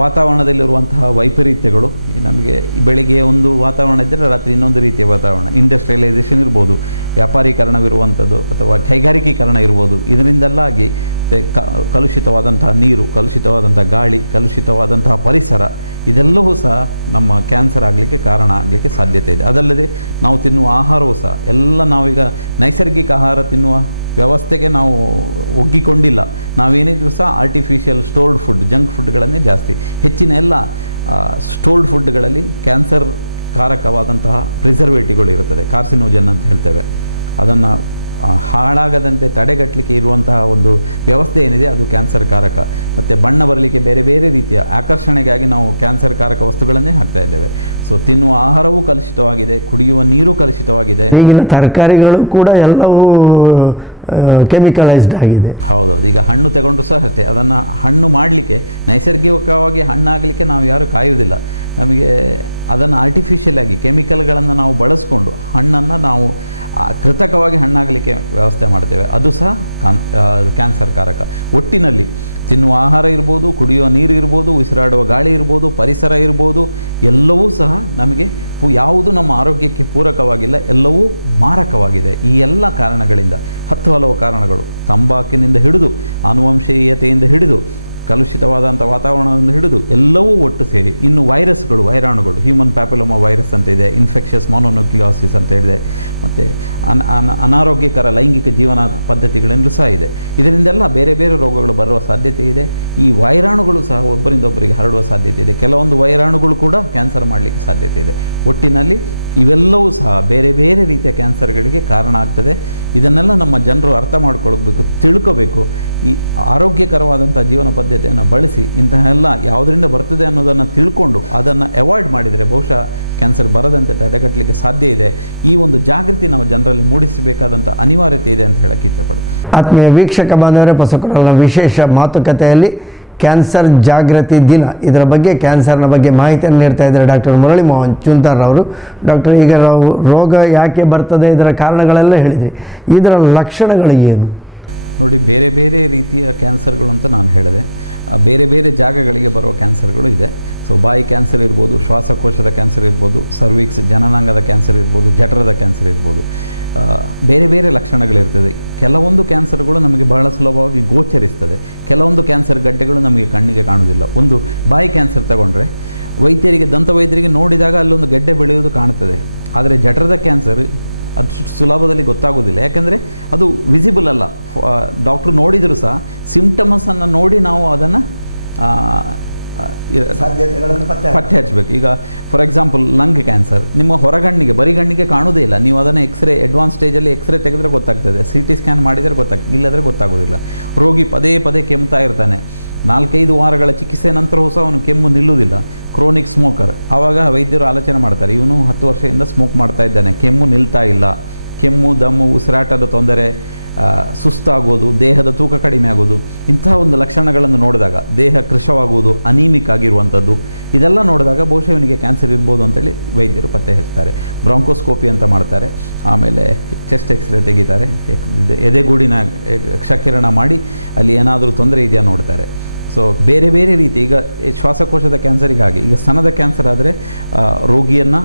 ವಾತಾವರಣದಲ್ಲಿರುವಂತಹ ವೈಪರೀತ್ಯಗಳು, ನಮಗೆ ಬೆಳಿಗ್ಗೆ ಒಂದು ವಾತಾವರಣ ಇದ್ದರೆ ರಾತ್ರಿ ಇನ್ನೊಂದು ರೀತಿಯ ವಾತಾವರಣ, ಇಂಡಸ್ಟ್ರಿಯಲೈಸೇಷನ್ ಇರ್ಬೋದು, ವ್ಯಾಪಾರೀಕರಣವಿರುವಂಥದ್ದು, ಅಥವಾ ಕೈಗಾರಿಕೀಕರಣ ಇರ್ಬೋದು. ಇದರಿಂದೆಲ್ಲಾಗಿ ಕಲುಷಿತವಾದಂತಹ ನೀರು, ಕಲುಷಿತವಾದಂಥ ಗಾಳಿ, ಕಲುಷಿತವಾದಂತಹ ಪರಿಸರ, ಇದೆಲ್ಲವೂ ಸಹ ನಮ್ಮ ಕ್ಯಾನ್ಸರ್ ಆಗಲಿಕ್ಕೆ ಕಾರಣ ಆಗಲಿಕ್ಕೆ ಸಾಧ್ಯತೆ ಇದೆ. ಅದಲ್ಲದೆ ನಾವು ತಿನ್ನುವ ಆಹಾರವೂ ಸಹ, ನಾವೀಗ ನೈಸರ್ಗಿಕ ಆಹಾರ ತಿನ್ನುವ ವ್ಯವಸ್ಥೆಗೆ ನಾವು ಒಗ್ಗಿಕೊಂಡಿಲ್ಲ. ನಾವೇನಿದ್ರು ಸಹ ಆರ್ಟಿಫಿಷಿಯಲ್ ಸ್ಟೋರ್ಡ್ ಫುಡ್, ಜಂಕ್ ಫುಡ್ಗಳನ್ನೇ ಜಾಸ್ತಿ. ಹೆಚ್ಚಿನ ಎಲ್ಲ ಸ್ಟೋರ್ಡ್ ಫುಡ್ಗಳಲ್ಲಿ ಕ್ಯಾನ್ಸರ್ ಕಾರಕವಾದಂತಹ ಪ್ರಿಸರ್ವೇಟಿವ್ಗಳು ಇರ್ತದೆ, ಕಾರ್ಸಿನೋಜನ್ ಅಂತ ಹೇಳ್ತೇವೆ. ಅದನ್ನು ಹಾಳಾಗದಂತೆ ತಡೆಗಟ್ಟಲಿಕ್ಕೆ ಇರುವಂತಹ ಒಂದು ವ್ಯವಸ್ಥೆ ಏನಿದೆ ಅದು ಕ್ಯಾನ್ಸರ್ ಕಾರಕ. ಮತ್ತು ಬಣ್ಣ ಬರಲಿಕ್ಕೆ ಬೇರೆ ಬೇರೆ ರೀತಿಯ ಆಕರ್ಷಣೆಗಾಗಿ ನಾವು ಕ್ಯಾನ್ಸರ್ ಕಾರಕ ವಸ್ತುಗಳನ್ನೇ ಹಾಕ್ತಾ ಇದ್ದೇವೆ. ಸೊ ತಿನ್ನುವ ಆಹಾರವೂ ಕಲುಷಿತವಾಗಿದೆ, ಕುಡಿಯುವ ನೀರು ಕಲುಷಿತವಾಗಿದೆ. ಈಗಿನ ತರಕಾರಿಗಳು ಕೂಡ ಎಲ್ಲವೂ ಕೆಮಿಕಲೈಸ್ಡ್ ಆಗಿದೆ. ಹೌದೌದು. ಈಗ ಹಣ್ಣು ತಗೊಂಡ್ರು ಸಹ ಅಷ್ಟೇ, ಅದನ್ನು ಹಣ್ಣು ಮಾಡಲಿಕ್ಕೆ ನೈಸರ್ಗಿಕವಾಗಿ ಹಣ್ಣಾಗಲಿಕ್ಕೆ ನಾವು ಯಾರೂ ಕಾಯುವುದಿಲ್ಲ. ನಮಗೆ ಅದನ್ನು ಆರ್ಟಿಫಿಷಿಯಲ್ ಆಗಿ ಕೆಮಿಕಲ್ಗಳನ್ನು ನಾವು ಬಳಸ್ಕೊಂಡು ಹಣ್ಣನ್ನು ನಾವು ಕೃತಕವಾಗಿ ಹಣ್ಣಾಗಲಿಕ್ಕೆ ವ್ಯವಸ್ಥೆ ಮಾಡ್ತೇವೆ. ಅದು ಸಹ ಕ್ಯಾನ್ಸರ್ ಕಾರಕ. ಒಟ್ಟಿನಲ್ಲಿ ತಿನ್ನುವ ಆಹಾರ ಇರ್ಬೋದು, ಕುಡಿಯುವ ನೀರು ಇರ್ಬೋದು, ಉಸಿರಾಡುವ ಗಾಳಿ ಇರ್ಬೋದು, ಪರಿಸರ ಇರ್ಬೋದು, ಎಲ್ಲವೂ ಸಹ ನಮಗೆ ಯಾವುದು ನಮ್ಮ ಆರೋಗ್ಯಕ್ಕೆ ಪೂರಕವಾಗಿಲ್ಲ, ಎಲ್ಲವೂ ಮಾರಕವಾಗಿದೆ. ಈ ಎಲ್ಲ ಕಾರಣಗಳಿಂದ, ಹಲವು ಕಾರಣಗಳು, ತಂಬಾಕಿನಿಂದ ಹಿಡಿದು ಆನುವಂಶೀಯತೆಯಿಂದ ಹಿಡಿದು ಕಲುಷಿತವಾದಂಥ ವಾತಾವರಣದಿಂದ ಹಿಡಿದು ಎಲ್ಲವೂ ಒಟ್ಟು ಸೇರಿ, ಇನ್ನು ವೈರಸ್ಗಳು, ವೈರಾಣುಗಳು, ಹ್ಯೂಮನ್ ಪ್ಯಾಪಿಲೋಮಾ ವೈರಸ್ ಅಂತ ಇದೆ, ಇನ್ಫೆಕ್ಷಸ್ ಮೊನೊನ್ಯೂಕ್ಲಿಯಾಸಿಸ್ ಅಂತ ಹೇಳಿದೆ, ಮತ್ತು ಅನಾರೋಗ್ಯಕರ ಲೈಂಗಿಕ ಜೀವನ ಪದ್ಧತಿಗಳಿಂದಲೂ ಸಹ ಇದೆ. ಇದರಿಂದೆಲ್ಲ ಬೇರೆ ಬೇರೆ ರೋಗಗಳು ಬರುವ ಸಾಧ್ಯತೆ ಇದೆ. ಈ ವೈರಾಣುಗಳು ಸಹ ಒಬ್ಬರಿಂದ ಒಬ್ಬರಿಗೆ ಹರಡುವ ಸಾಧ್ಯತೆ ಇದೆ. ಕೆಲವೊಂದು ವೈರಾಣುಗಳು ಕೂಡ ಕ್ಯಾನ್ಸರ್ ಮಾಡಲಿಕ್ಕೆ ಸಾಧ್ಯತೆ ಇದೆ. ಒಟ್ಟಿನಲ್ಲಿ ಇವೆಲ್ಲವೂ ಸಹ ಬೇರೆ ಬೇರೆ ರೀತಿಯ ಕ್ಯಾನ್ಸರ್ಗಳಿಗೆ ಕಾರಣ ಆಗ್ತದೆ. ಇದನ್ನೆಲ್ಲ ನಮ್ಮ ಜನರು ಅರ್ಥ ಮಾಡ್ಕೊಳ್ಬೇಕು, ತಿಳ್ಕೋಬೇಕು. ಈ ಆರೋಗ್ಯಕರವಾದಂಥ ಜೀವನ ಪದ್ಧತಿಯನ್ನು ಬಳಸಿ ಇಂತಹ ಎಲ್ಲ ಯಾವುದರಿಂದ ಬರ್ತದೆ ಅನ್ನೋದನ್ನು ತಿಳ್ಕೊಂಡು ಅದನ್ನು ಅವಾಯ್ಡ್ ಮಾಡಿದರೆ ಬಹುಶಃ ಕ್ಯಾನ್ಸರ್ ಬರದಂತೆ ತಡೆಗಟ್ಟಲಿಕ್ಕೆ ಸಾಧ್ಯ ಇದೆ. ಈ ಒಂದು ಜಾಗೃತಿ ನಾವು ಜನರಲ್ಲಿ ಮೂಡಿಸಬೇಕಾದಂಥ ಅನಿವಾರ್ಯತೆ ಇದೆ ಅಂತ ಹೇಳಕ್ಕೆ ಇಷ್ಟಪಡ್ತೇನೆ. ಆತ್ಮೀಯ ವೀಕ್ಷಕ ಬಾಂಧವರೇ, ಹೊಸಕೊಡಲಿನ ವಿಶೇಷ ಮಾತುಕತೆಯಲ್ಲಿ ಕ್ಯಾನ್ಸರ್ ಜಾಗೃತಿ ದಿನ, ಇದರ ಬಗ್ಗೆ ಕ್ಯಾನ್ಸರ್ನ ಬಗ್ಗೆ ಮಾಹಿತಿಯನ್ನು ನೀಡ್ತಾ ಇದ್ದಾರೆ ಡಾಕ್ಟರ್ ಮುರಳಿ ಮೋಹನ್ ಚೂಂತಾರ್ ಅವರು. ಡಾಕ್ಟರ್, ಈಗ ನಾವು ರೋಗ ಯಾಕೆ ಬರ್ತದೆ, ಇದರ ಕಾರಣಗಳೆಲ್ಲ ಹೇಳಿದ್ರಿ, ಇದರ ಲಕ್ಷಣಗಳು ಏನು? ನೋಡಿ, ಬೇರೆ ಬೇರೆ ರೀತಿಯ ಕ್ಯಾನ್ಸರ್ಗಳು ಅಂತ ನಾನು ಹೇಳಿದೆ. ಬೇರೆ ಬೇರೆ ಜಾಗಗಳಿಗೆ ಬರುವ ಕ್ಯಾನ್ಸರ್ಗಳು ಇದೆ. ಸೊ ಬಾಯಿ ಕ್ಯಾನ್ಸರ್ ಇರ್ಬೋದು, ಶ್ವಾಸಕೋಶದ ಕ್ಯಾನ್ಸರ್ ಇರ್ಬೋದು, ಸರ್ವಿಕ್ಸ್ ಜನನಾಂಗದ ಕ್ಯಾನ್ಸರ್ ಇರ್ಬೋದು, ಜಠರದ ಕ್ಯಾನ್ಸರ್ ಇರ್ಬೋದು. ಬೇರೆ ಬೇರೆ ಲಕ್ಷಣಗಳಿರ್ತದೆ. ಕೆಲವೊಂದು ಕ್ಯಾನ್ಸರ್ಗಳು ನಮಗೆ ಬಹಳ ಸುಲಭವಾಗಿ ಗೋಚರಿಸ್ತದೆ, ಕೆಲವೊಂದು ಕ್ಯಾನ್ಸರ್ ಗಡ್ಡೆಗಳು ನಮಗೆ ಕಣ್ಣಿಗೆ ಕಾಣುವುದಿಲ್ಲ. ಒಂದು ಬಾಯಿ ಕ್ಯಾನ್ಸರ್ ತಗೊಂಡ್ರೆ ವೈದ್ಯರಿಗೆ, ದಂತವೈದ್ಯರಿಗೆ ನೋಡಿದಾಗ ಅಲ್ಲೊಂದು ಗೆಡ್ಡೆ ಬೆಳೆಯುವುದು ಕಾಣ್ತದೆ. ಆದರೆ ಜಠರದ ಕ್ಯಾನ್ಸರ್ ಅಷ್ಟು ಸುಲಭದಲ್ಲಿ ಗೊತ್ತಾಗೋದಿಲ್ಲ, ಯಾಕೆಂದರೆ ಅದು ವಿಸಿಬಲ್ ಅಲ್ಲ. ಡಾಕ್ಟ್ರು ನೋಡಿದರೂ ಸಹ ಸಿಂಪ್ಟಮಸನ್ನು ನೋಡಿ ನಾವು ಅದನ್ನು ಪತ್ತೆ ಹಚ್ಚಬೇಕು. ಈಗ ಫಾರ್ ಎಕ್ಸಾಂಪಲ್ ಲಂಗ್ ಕ್ಯಾನ್ಸರ್ ನಿಮ್ಮ ಹೊರಗಣ್ಣಿಗೆ, ಬರಿಗಣ್ಣಿಗೆ ಕಾಣೋದೇ ಇಲ್ಲ. ನೀವು ಅದನ್ನು ಎಕ್ಸ್ರೇ, ಅಡ್ವಾನ್ಸ್ ಸ್ಟೇಜಲ್ಲಿ ಎಕ್ಸ್ರೇ ತೆಗೆದ್ರೆ ಗೊತ್ತಾಗ್ತದೆ, CT ಸ್ಕ್ಯಾನ್ ಮಾಡಿದರೆ ಗೊತ್ತಾಗ್ತದೆ, ಇಲ್ಲದ್ರೆ ಗೊತ್ತಾಗೋದಿಲ್ಲ. ರೋಗಿ ಪದೇ ಪದೇ ಕೆಮ್ತಾ ಇರ್ತಾನೆ, 4-5 ವಾರಗಳ ಚಿಕಿತ್ಸೆ ನಂತರವೂ ಸಹ ಅವನು ಕೆಮ್ಮು ನಿಲ್ಲುವುದಿಲ್ಲ. ಕ್ರೋನಿಕ್ ಸ್ಮೋಕರ್, ಆವಾಗ ವೈದ್ಯರು ಆಲೋಚನೆ ಮಾಡ್ತಾರೆ, ಇವನು 10 ವರ್ಷದಿಂದ ಸ್ಮೋಕ್ ಮಾಡ್ತಾ ಇದ್ದಾನೆ, ಕೆಮ್ಮು ನಿಲ್ತಾ ಇಲ್ಲ. ಕೆಮ್ಮು, ದಮ್ಮು, ಉಸಿರಾಟದ ತೊಂದರೆ, ಸುಸ್ತಾಗೋದು, ದೇಹದ ತೂಕ ಕಡಿಮೆ ಆಗೋದು, ಇಂತಹ ಒಂದು ಲಕ್ಷಣಗಳನ್ನು ನೋಡಿದಾಗ, ದೇಹ ಕೃಶವಾಗುವುದು, ಅನೀಮಿಕ್ ಆಗಿರುವಂಥದ್ದು, ಇದೆಲ್ಲ ನೋಡಿದಾಗ ಬಹುಶಃ ಇವನಿಗೆ ಕ್ಯಾನ್ಸರ್ ಇರ್ಬೋದು ಅಂತೇಳಿ ವೈದ್ಯರು ಪತ್ತೆ ಹಚ್ತಾರೆ. ಬ್ರಾಂಕೋಸ್ಕೋಪಿ ಅಂತ ಮಾಡ್ತಾರೆ, ಆಮೇಲೆ ಚೆಸ್ಟ್ ಎಕ್ಸ್ರೇ ತೆಗಿತಾರೆ, ಎದೆಗೂಡಿನ ಕ್ಷಕಿರಣ ಮಾಡಿ ಅಲ್ಲಿ ಏನಾದರೂ ತೊಂದರೆ ಇದೆಯಾ ನೋಡ್ತಾರೆ. ಸೊ ಬೇರೆ ಬೇರೆ ರೀತಿ, ಈಗ ಶ್ವಾಸಕೋಶದ ಕ್ಯಾನ್ಸರಿಗಾಗಿ, ಈಗ ಸ್ತನದ ಕ್ಯಾನ್ಸರ್ ಆದರೆ ರೋಗಿಯನ್ನು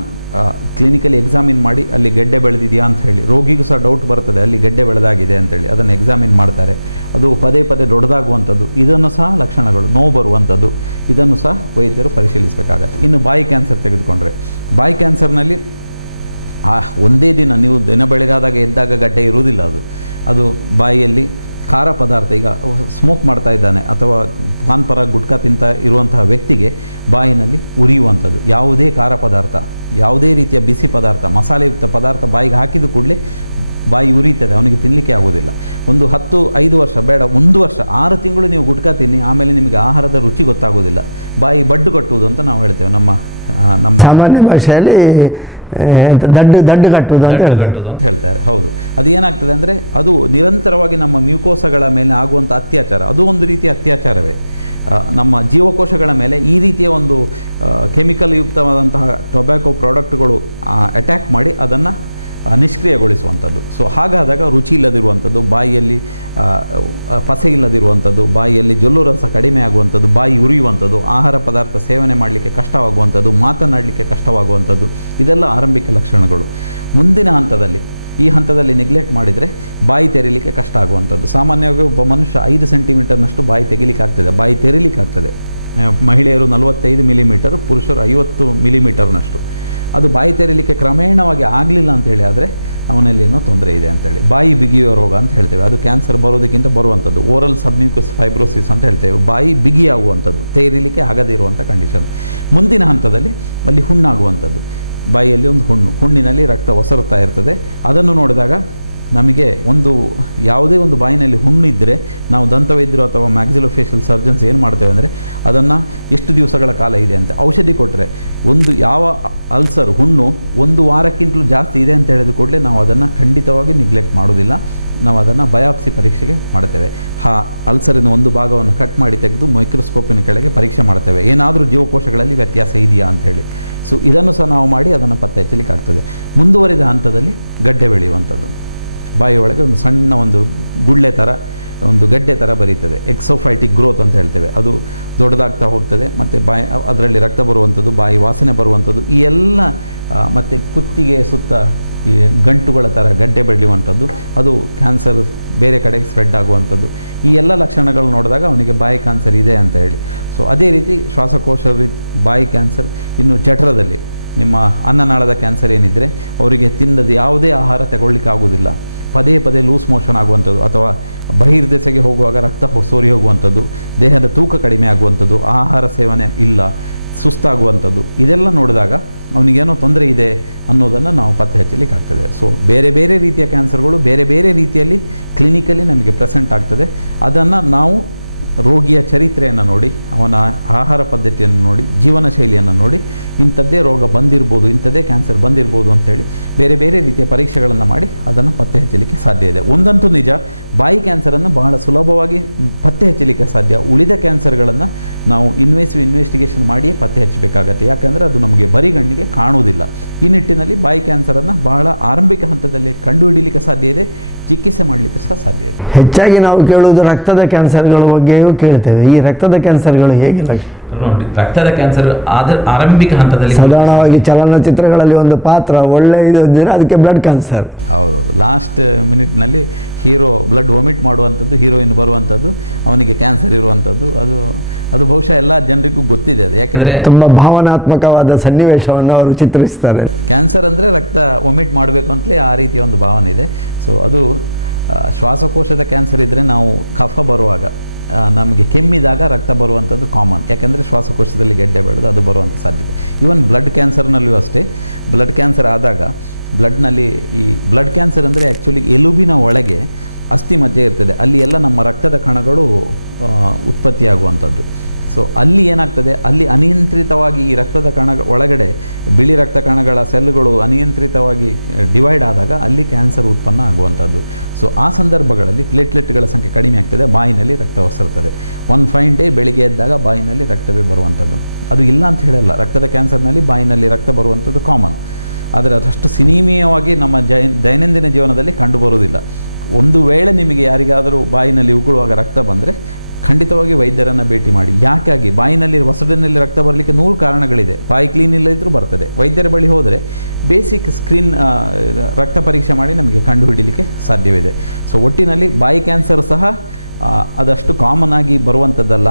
ಕ್ಲಿನಿಕಲಿ ಎಕ್ಸಾಮಿನ್ ಮಾಡಿ ಅಲ್ಲಿ ಗೆಡ್ಡೆ ಬೆಳೆದಿದೆಯಾ ಅಂತ ಹೇಳಿ, ರೋಗಿಗೂ ಸಹ ಡೌಟ್ ಬರ್ತದೆ ಅಲ್ಲಿ ಗೆಡ್ಡೆ ಬೆಳೆದಾಗಿದೆ ಅಂತೇಳಿ, ಅದನ್ನು ಎಕ್ಸಾಮಿನ್ ಮಾಡ್ತಾರೆ. ಅದು ಪದೇ ಪದೇ ದೊಡ್ಡದಾಗುವಂಥದ್ದು, ಇದನ್ನು ಸಹ ಲಕ್ಷಣಗಳು, ನೋವು ಬರುವಂಥದ್ದು, ಇದನ್ನು ಸಹ ವೈದ್ಯರು ಪರಿಶೀಲಿಸಬೇಕಾಗತ್ತೆ. ಇನ್ನು ಬಾಯಿ ಕ್ಯಾನ್ಸರ್ ತೆಗೆದುಕೊಂಡ್ರೆ, ಬಾಯಿ ಕ್ಯಾನ್ಸರ್ನಲ್ಲಿ ಒಂದೇ ದಿನ, ನೀವು ದಿನ ಬೆಳಗಾದಾಗ ಎದ್ದಾಗ ಗಡ್ಡೆ ಇರುವುದಿಲ್ಲ. ಅದು ಬಾಯಿಯಲ್ಲಿ ಖಾರ ಪದಾರ್ಥ, ಈಗ ಸ್ಮೋಕ್ ಮಾಡ್ತಾ ಇದ್ದಾನೆ ಅಥವಾ ಪಾನ್ ಪರ ಗುಟ್ಕಾ ತಿಂತ ಇರುವಂತಹ ವ್ಯಕ್ತಿಗೆ ಬಾಯಿನಲ್ಲಿ ಉರಿಯುವಂಥದ್ದು, ಯಾವುದೇ ಖಾರ ಪದಾರ್ಥ, ಯಾವುದೇ ರೀತಿಯ ಬಿಸಿ ಪದಾರ್ಥ, ಮಸಾಲೆಯುಕ್ತ ಪದಾರ್ಥ ಬಾಯಿಗೆ ಹಾಕಿದ ಕೂಡಲೇ ಬಾಯಿ ಉರಿತದೆ, ಅವನಿಗೆ ತಿನ್ನಲಿಕ್ಕೆ ಆಗೋದಿಲ್ಲ. ಒಂದು 5 ವರ್ಷ ಬೇಡ, 1 ವರ್ಷ, 6 ತಿಂಗಳು ನೀವು ಗುಟ್ಕಾ ತಿನ್ನಿ, ಆಮೇಲೆ ನಿಮಗೆ ಆಹಾರದ ರುಚಿ ಗೊತ್ತಾಗೋದಿಲ್ಲ. ಬಾಯಿ ಬಡ್ಡು ಕಟ್ಟುವುದು ಅಂತ ನಾವು ಹೇಳ್ತೇವೆ, ನಮ್ಮ ಸಾಮಾನ್ಯ ಭಾಷೆಯಲ್ಲಿ ದಡ್ಡು ಕಟ್ಟುವುದು ಅಂತ ಹೇಳ್ತಾರೆ. ಹೌದು, ಅದು ಏನಾಗ್ತದೆ ಅಂದರೆ ಅದು ನಿರಂತರವಾಗಿ ನಮ್ಮ ಮ್ಯೂಕೋಸಗಳ ಮೇಲೆ ಆಗುವಂಥ ಅತ್ಯಾಚಾರ, ಅದು ಒಂದು ರೀತಿಯ ಅತ್ಯಾಚಾರವೇ. ನಮ್ಮ ಜೀವಕೋಶಗಳ ಮೇಲೆ ಈ ರೀತಿಯ ಒಂದು ಕೆಮಿಕಲ್ ಯುಕ್ತವಾದಂತಹ ಟೊಬ್ಯಾಕೊ ಪ್ರಾಡಕ್ಟ್ಗಳು ಅಟ್ಯಾಕ್ ಮಾಡಿ ಅದನ್ನು ನಿಷ್ಕ್ರಿಯಗೊಳಿಸುವಂಥದ್ದು. ಸೊ ಹಾಗಾದಾಗ ರುಚಿ ಇಲ್ಲದಿರುವಂಥದ್ದು, ಬಾಯಿಯಲ್ಲಿ ಪಸೆ ಇಲ್ಲದಿರುವಂಥದ್ದು, ಬಾಯಿಯಲ್ಲಿ ಜೊಲ್ಲು ರಸ ಕಡಿಮೆ ಆಗುವಂಥದ್ದು, ಬಾಯಿ ಉರಿಯುವಂಥದ್ದು, ಆಹಾರ ಪದಾರ್ಥ ಸೇವನೆ ಮಾಡಲಿಕ್ಕೆ ಕಷ್ಟವಾಗುವಂಥದ್ದು, ಮಾತನಾಡಲಿಕ್ಕೆ ಕಷ್ಟವಾಗುವಂಥದ್ದು, ಇದೆಲ್ಲ ಆರಂಭಿಕ ಲಕ್ಷಣಗಳು. ಮುಂದಿನ ಹಂತದಲ್ಲಿ, ಈ ಹಂತದಲ್ಲಿ ನೆಗ್ಲೆಕ್ಟ್ ಮಾಡಿದರೆ ಬಾಯಿ ತೆರೀಲಿಕ್ಕೆ ಕಷ್ಟ ಆಗುವಂಥದ್ದು. ಸಾಮಾನ್ಯವಾಗಿ ಒಬ್ಬ ಮನುಷ್ಯ 5 ಸೆಂಟಿಮೀಟರ್ನಷ್ಟು ಬಾಯಿ ತೆಗಿಲಿಕ್ಕಾಗ್ತದೆ, ಬಾಯಿ ತೆರೀಲಿಕ್ಕಾಗ್ತದೆ. ಮಹಿಳೆಯರು 45 ಮಿಲಿಮೀಟರ್, ಪುರುಷರು 50 ಮಿಲಿಮೀಟರ್ನಷ್ಟು. ಅದು ಬಾಯಿ ತೆರೀಲಿಕ್ಕೆ ಕ್ರಮೇಣವಾಗಿ ಆಗಲಿಲ್ಲ ಅಂತೇಳಿ ಆದರೆ ಅವನಲ್ಲಿ ಏನೋ ತೊಂದರೆ ಇದೆ ಅಂತೇಳಿ, ಬಾಯಿ ಬಿಗಿಯುವ ರೋಗ ಅಂತ ಹೇಳ್ತೇವೆ. ಅದು ಕ್ಯಾನ್ಸರ್ ಬರೋದಕ್ಕಿಂತ ಬರುವಂಥದ್ದು, ಓರಲ್ ಸಬ್ಮ್ಯೂಕಸ್ ಫೈಬ್ರೋಸಿಸ್ ಅಂತ ಹೇಳ್ತೇವೆ. ಬಾಯಿ ಬಿಗಿಯಾಗುವಂಥದ್ದು, ತೆರೀಲಿಕ್ಕೆ ಆಗದೇ ಇರುವಂಥ ಕಂಡೀಷನ್. ಮುಂದಿನ ಹಂತದಲ್ಲಿ ಅಲ್ಲಿ ಹುಣ್ಣಾಗುವಂಥದ್ದು. ಬಾಯಿಯಲ್ಲಿ ಒಂದು ಹುಣ್ಣಿನಲ್ಲಿ ರಕ್ತ ಒಸರುತ್ತಾ ಇರ್ತದೆ. ಅದನ್ನು ನೋಡಿದಾಗ ನಮಗೆ ಯಾವುದೇ ಒಂದು ಬಾಯಿನಲ್ಲಿ ಹುಣ್ಣಿದ್ದರೆ ನಾವು ದಂತವೈದ್ಯರು ಅಥವಾ ಮ್ಯಾಕ್ಸಿಲೋಫೇಶಿಯಲ್ ಸರ್ಜನ್ಸ್ ಏನು ಮಾಡ್ತೇವೆ ಅಂದರೆ ಅದನ್ನು ಎಷ್ಟು ದಿವಸಗಳ ಕಾಲ ಇದೆ ಅಂತ ಔಷಧಿ ಕೊಟ್ಟರೆ, ಯಾವ ಅಲ್ಸರ್ ಹುಣ್ಣು 1 ವಾರಕ್ಕಿಂತಲೂ ಜಾಸ್ತಿ ಇದೆ ಅಂತ ಹೇಳಿದ ಕೂಡಲೇ ನಾವು ಅದನ್ನು ಖಂಡಿತವಾಗಿ ನೆಗ್ಲೆಕ್ಟ್ ಮಾಡೋದಿಲ್ಲ. ನಾವು ಅದನ್ನು ಬಯಾಪ್ಸಿ ಪರೀಕ್ಷೆಗೆ ಮಾಡ್ತೇವೆ. ಅಲ್ಸರಿನ ಒಂದು ಭಾಗವನ್ನು ಕಟ್ ಮಾಡಿ ತೆಗೆದು ಮೈಕ್ರೋಸ್ಕೋಪಿನ ಕೆಳಗೆ ಪರೀಕ್ಷೆ ಮಾಡ್ತೇವೆ, ಏನಾದರೂ ಜೀವಕೋಶಗಳಲ್ಲಿ ವ್ಯತ್ಯಾಸ ಇದೆಯಾ ಅಂಥೇಳಿ. ಸೊ ಇದನ್ನು ಸಹ ನಾವು ಮಾಡಿ ಅದನ್ನು ಪತ್ತೆ ಹಚ್ಚಲಿಕ್ಕೆ ಆಗ್ತದೆ. ಮುಂದುವರಿದ ಹಂತದಲ್ಲಿ ಗಡ್ಡೆ ಬೆಳೆಯುವಂಥದ್ದು, ಬಾಯಿಯೊಳಗೆ ಒಂದು ಸಣ್ಣ ಒಂದು ಗುಳ್ಳೆ ಥರ ಒಂದು ಗಡ್ಡೆ ಥರ ಬರೀತದೆ, ಎಕ್ಸೋಫೈಟಿಕ್ ಗ್ರೋತ್ ಅಂತ ಹೇಳ್ತೇವೆ. ಅದು ದೊಡ್ಡದಾಗ್ತಾ ಹೋಗ್ತದೆ ಮತ್ತು ಅದರಲ್ಲಿ ರಕ್ತ ಬರುವಂಥದ್ದು, ಬಾಯಿ ವಾಸನೆ ಬರುವಂಥದ್ದು, ಈ ಎಲ್ಲ ಮತ್ತು ಕುತ್ತಿಗೆ ಸುತ್ತ ಈ ಗಂಟುಗಳ ಥರ ಗಡ್ಡೆ ಬೆಳೆಯುವಂಥದ್ದು, ಅದು ಕ್ಯಾನ್ಸರ್ ಬೇರೆ ಕಡೆಗೆ ಸ್ಪ್ರೆಡ್ ಆಗುವಂಥದ್ದು. ಈ ಎಲ್ಲ ಲಕ್ಷಣಗಳು ನೋಡಿದಾಗ ಅವನಿಗೆ ಬಾಯಿ ಕ್ಯಾನ್ಸರ್ ಇದೆ ಅಂತ ಹೇಳಿ. ಸೊ ಅದೇ ರೀತಿ ಶ್ವಾಸಕೋಶ ಬಾಯಿ ಕ್ಯಾನ್ಸರ್. ಇನ್ನು ಜಠರದಲ್ಲಿ ನಿಮ್ಮ ಅನ್ನನಾಳದ ಕ್ಯಾನ್ಸರ್ ಏನಿದ್ದರೆ ಅವರಿಗೆ ತಿನ್ನದ ಯಾವುದೇ ಆಹಾರ ತಗೊಳ್ಳಿಕ್ಕೆ ಆಗೋದಿಲ್ಲ, ಪದೇ ಪದೇ ಲೂಸ್ ಮೋಷನ್ ಆಗುವಂಥದ್ದು, ಅಥವಾ ಬಹಿರ್ದೆಸೆಗೆ ಹೋಗುವಾಗ ರಕ್ತ ಸೋರಿ ಹೋಗುವಂಥದ್ದು, ದೇಹದ ತೂಕ ಕಡಿಮೆ ಆಗುವಂಥದ್ದು, ಆಹಾರ ಸೇವನೆ ಇಲ್ಲ, ಸುಸ್ತಾಗುವಂಥದ್ದು, ಇದೆಲ್ಲ ನೋಡಿದಾಗ ಅವನಿಗೇನೋ ತೊಂದರೆ ಇದೆ ಅನ್ನೋದನ್ನು ನಾವು ಪತ್ತೆ ಹಚ್ಚಲಿಕ್ಕೆ ಆಗ್ತದೆ. ಸೊ ಬೇರೆ ಬೇರೆ ರೀತಿಯ ಕ್ಯಾನ್ಸರ್ಗಳು ಬೇರೆ ಬೇರೆ ರೀತಿಯಲ್ಲಿ ಕ್ಲಿನಿಕಲ್ಲಿ ನಮಗೆ ಪ್ರೆಸೆಂಟ್ ಆಗ್ತದೆ. ಅದನ್ನು ನಾವು ರೋಗಿಯ ಚರಿತ್ರೆಯನ್ನು ನೋಡಿ, ಅವನ ಆಹಾರ ಪದ್ಧತಿಯನ್ನು ನೋಡಿ, ಜೀವನ ಶೈಲಿಯನ್ನು ನೋಡಿ, ಇಂಥದ್ದೇ ರೋಗ ಬಂದಿರ್ಬೋದು, ಇಂಥದ್ದೇ ಕ್ಯಾನ್ಸರ್ ಬಂದಿರ್ಬೋದು ಅಂಥೇಳಿ ಬೇರೆ ಬೇರೆ ರೀತಿಯ ಪರೀಕ್ಷೆಗಳನ್ನು ಮಾಡಿ ಅದನ್ನು ಪತ್ತೆ ಹಚ್ಚಲಿಕ್ಕೆ ಸಾಧ್ಯ ಇದೆ. ಒಂದಂತೂ ನಿಜ, ಬಾಯಿ ಕ್ಯಾನ್ಸರನ್ನು ಬಹಳ ಸುಲಭವಾಗಿ ಪತ್ತೆ ಹಚ್ಚಲಿಕ್ಕೆ ಸಾಧ್ಯ. ಉಳಿದ ಕ್ಯಾನ್ಸರ್ಗಳನ್ನು ನಾವು ಇನ್ವೆಸ್ಟಿಗೇಷನ್ ಮಾಡಿಯೇ ಪತ್ತೆ ಹಚ್ಚಬೇಕಾಗತ್ತೆ, ಯಾಕಂದರೆ ಅದು ನಮಗೆ ಬರಿಗಣ್ಣಿಗೆ ಕಾಣುವುದಿಲ್ಲ. ಈ ನಿಟ್ಟಿನಲ್ಲಿ ಬಾಯಿ ಕ್ಯಾನ್ಸರನ್ನು ಬಹಳ ಆರಂಭಿಕ ಹಂತದಲ್ಲಿ ಕಂಡುಹಿಡಿಯಲಿಕ್ಕೆ ಸಾಧ್ಯ ಇದೆ, ಚಿಕಿತ್ಸೆ ಮಾಡಲಿಕ್ಕೆ ಸಹ ಸಾಧ್ಯ ಇದೆ. ಹೆಚ್ಚಾಗಿ ನಾವು ಕೇಳುವುದು ರಕ್ತದ ಕ್ಯಾನ್ಸರ್ಗಳ ಬಗ್ಗೆಯೂ ಕೇಳ್ತೇವೆ. ಈ ರಕ್ತದ ಕ್ಯಾನ್ಸರ್ಗಳು ಹೇಗೆ ನೋಡಿ, ರಕ್ತದ ಕ್ಯಾನ್ಸರ್ ಆರಂಭಿಕ ಹಂತದಲ್ಲಿ ಸಾಧಾರಣವಾಗಿ ಚಲನಚಿತ್ರಗಳಲ್ಲಿ ಒಂದು ಪಾತ್ರ ಒಳ್ಳೆ ಇದು ಇದ್ದರೆ ಅದಕ್ಕೆ ಬ್ಲಡ್ ಕ್ಯಾನ್ಸರ್. ಹೌದೌದು, ಲಾಸ್ಟ್ ಮಿನಿಟ್ನಲ್ಲಿ ಹೀರೋ ಬ್ಲಡ್ ವಾಮಿಟ್ ಮಾಡುವಂಥದ್ದು, ಹೀರೋಯಿನ್ ಬರುವಂಥದ್ದು, ಅವನಿಗೆ ಕ್ಯಾನ್ಸರ್ ಇರುವಂಥದ್ದು, ಅದು ಬಹುಶಃ ಎಲ್ಲ ಜನರಿಗೂ ಗೊತ್ತಿದೆ. ಅದು ಯಾಕೆಂದರೆ ತುಂಬ ಭಾವನಾತ್ಮಕವಾದ ಸನ್ನಿವೇಶವನ್ನು ಅವರು ಚಿತ್ರಿಸ್ತಾರೆ. ಕ್ಯಾನ್ಸರ್ ಅಂದರೆ ರಕ್ತ ವಾಮಿಟ್ ಮಾಡಬೇಕು ಅಂತಲೇ ಆ ರೀತಿಯ ಒಂದು ಭಾವನೆ ಇದೆ. ಸೊ ಅದು ಶ್ವಾಸಕೋಶದ ಕ್ಯಾನ್ಸರ್ ಇದ್ದರೆ ನಾವು ಕಫ ಬರುವಾಗ ನಮಗೆ ಕೆಮ್ಮಿದಾಗ ರಕ್ತ ಬರುವಂಥದ್ದು ಕಾಮನ್, ಯಾಕೆಂದರೆ ಶ್ವಾಸಕೋಶದಲ್ಲಿ ಗೆಡ್ಡೆ ಬೆಳೆದು ಅದು ಬರುವಂಥ ಸಾಧ್ಯತೆ. ಈವನ್ ಬ್ಲಡ್ ಕ್ಯಾನ್ಸರ್ನಲ್ಲೂ ಅಷ್ಟೇ, ಬ್ಲಡ್ ಕ್ಯಾನ್ಸರ್ ಆದಾಗ ಬ್ಲಡ್ನಲ್ಲಿ ಈ ಬ್ಲಡ್ ಕ್ಯಾನ್ಸರ್ ಅಂದರೆ ಆ್ಯಕ್ಚುಲಿ ಎಲುಬಿನ ಒಳಗೆ ಅಸ್ಥಿ ಮಜ್ಜೆ ಇರ್ತದೆ, ಅಲ್ಲಿ ಎಲ್ಲ ನಮ್ಮ ರಕ್ತದ ಕಣಗಳು ಉತ್ಪತ್ತಿಯಾಗುವಂಥದ್ದು. ಸೊ ಅಲ್ಲಿ ಏನಾಗ್ತದೆ, ಅಲ್ಲಿ ಅನಿಯಂತ್ರಿತವಾಗಿ ಈ ರಕ್ತದ ಕಣ ಒಳಗಡೆ ಬಿಳಿ ರಕ್ತ ಕಣಗಳ ಸೆಲ್ಗಳು ಅನಿಯಂತ್ರಿತವಾಗಿ ಡಿವೈಡ್ ಆದಾಗ ಅಲ್ಲಿ ಕ್ಯಾನ್ಸರ್ ಉತ್ಪನ್ನ ಆಗುವಂಥದ್ದು. ಸೊ ಆ ಸಂದರ್ಭಗಳಲ್ಲಿ ಪ್ಲೇಟ್ಲೆಟ್ಗಳ ಸಂಖ್ಯೆ ಕಡಿಮೆ ಆಗ್ತದೆ, ಬಾಯಿನಲ್ಲಿ ರಕ್ತ ಒಸರ್ತದೆ. ಒನ್ ಫೈನ್ ಡೇ ಬೆಳಿಗ್ಗೆ ಎದ್ದಾಗ ಬಾಯಿನಲ್ಲಿ ರಕ್ತವೇ ಬರುವಂಥದ್ದು. ಅದು ಇಲ್ಲ ಅಂತ ಹೇಳಲ್ಲ, ರಕ್ತದ ಕ್ಯಾನ್ಸರ್ನಲ್ಲಿ ಬಾಯಿನಲ್ಲಿ ರಕ್ತ ಬರುವಂಥದ್ದು ಕಾಮನ್, ಆದರೆ ಅದಷ್ಟು ಸಿನಿಮೀಯವಾಗಿ ನಮ್ಮ ದೈನಂದಿನ ಜೀವನದಲ್ಲಿ ಕಂಡುಬರುವುದಿಲ್ಲ. ಒಂದು ವೇಳೆ ನಿಮಗೆ ಯಾರಿಗಾದರೂ ಬಾಯಿನಲ್ಲಿ ಉಗುಳುವಾಗ ರಕ್ತ ಬಂದರೆ ಖಂಡಿತವಾಗಿ ವೈದ್ಯರನ್ನು ಭೇಟಿ ಮಾಡಿ. ಯಾಕಾಗಿ ಬಾಯಿನಲ್ಲಿ ಹೊಸಡಿನಲ್ಲಿ ರಕ್ತ ಬರಲಿಕ್ಕೆ 100 ಕಾರಣಗಳಿದೆ. ಬಾಯಿ ಕ್ಲೀನ್ ಇಲ್ಲದಿದ್ದರೂ ಬರ್ತದೆ. ವೈದ್ಯರ ಬಳಿ ಹೋದರೆ ಬೇಸಿಕ್ ರಕ್ತ ಪರೀಕ್ಷೆ ಮಾಡಿ ನಮಗೆ ಕಂಡುಹಿಡಲಿಕ್ಕೆ ಸಾಧ್ಯವಿದೆ. ಸೊ ಒಟ್ಟಿನಲ್ಲಿ ಬಾಯಿ ಕ್ಯಾನ್ಸರ್ ಸಹ ಅದಷ್ಟು ಕಾಮನ್ ಆಗಿ ಬರುವಂಥದ್ದಲ್ಲ.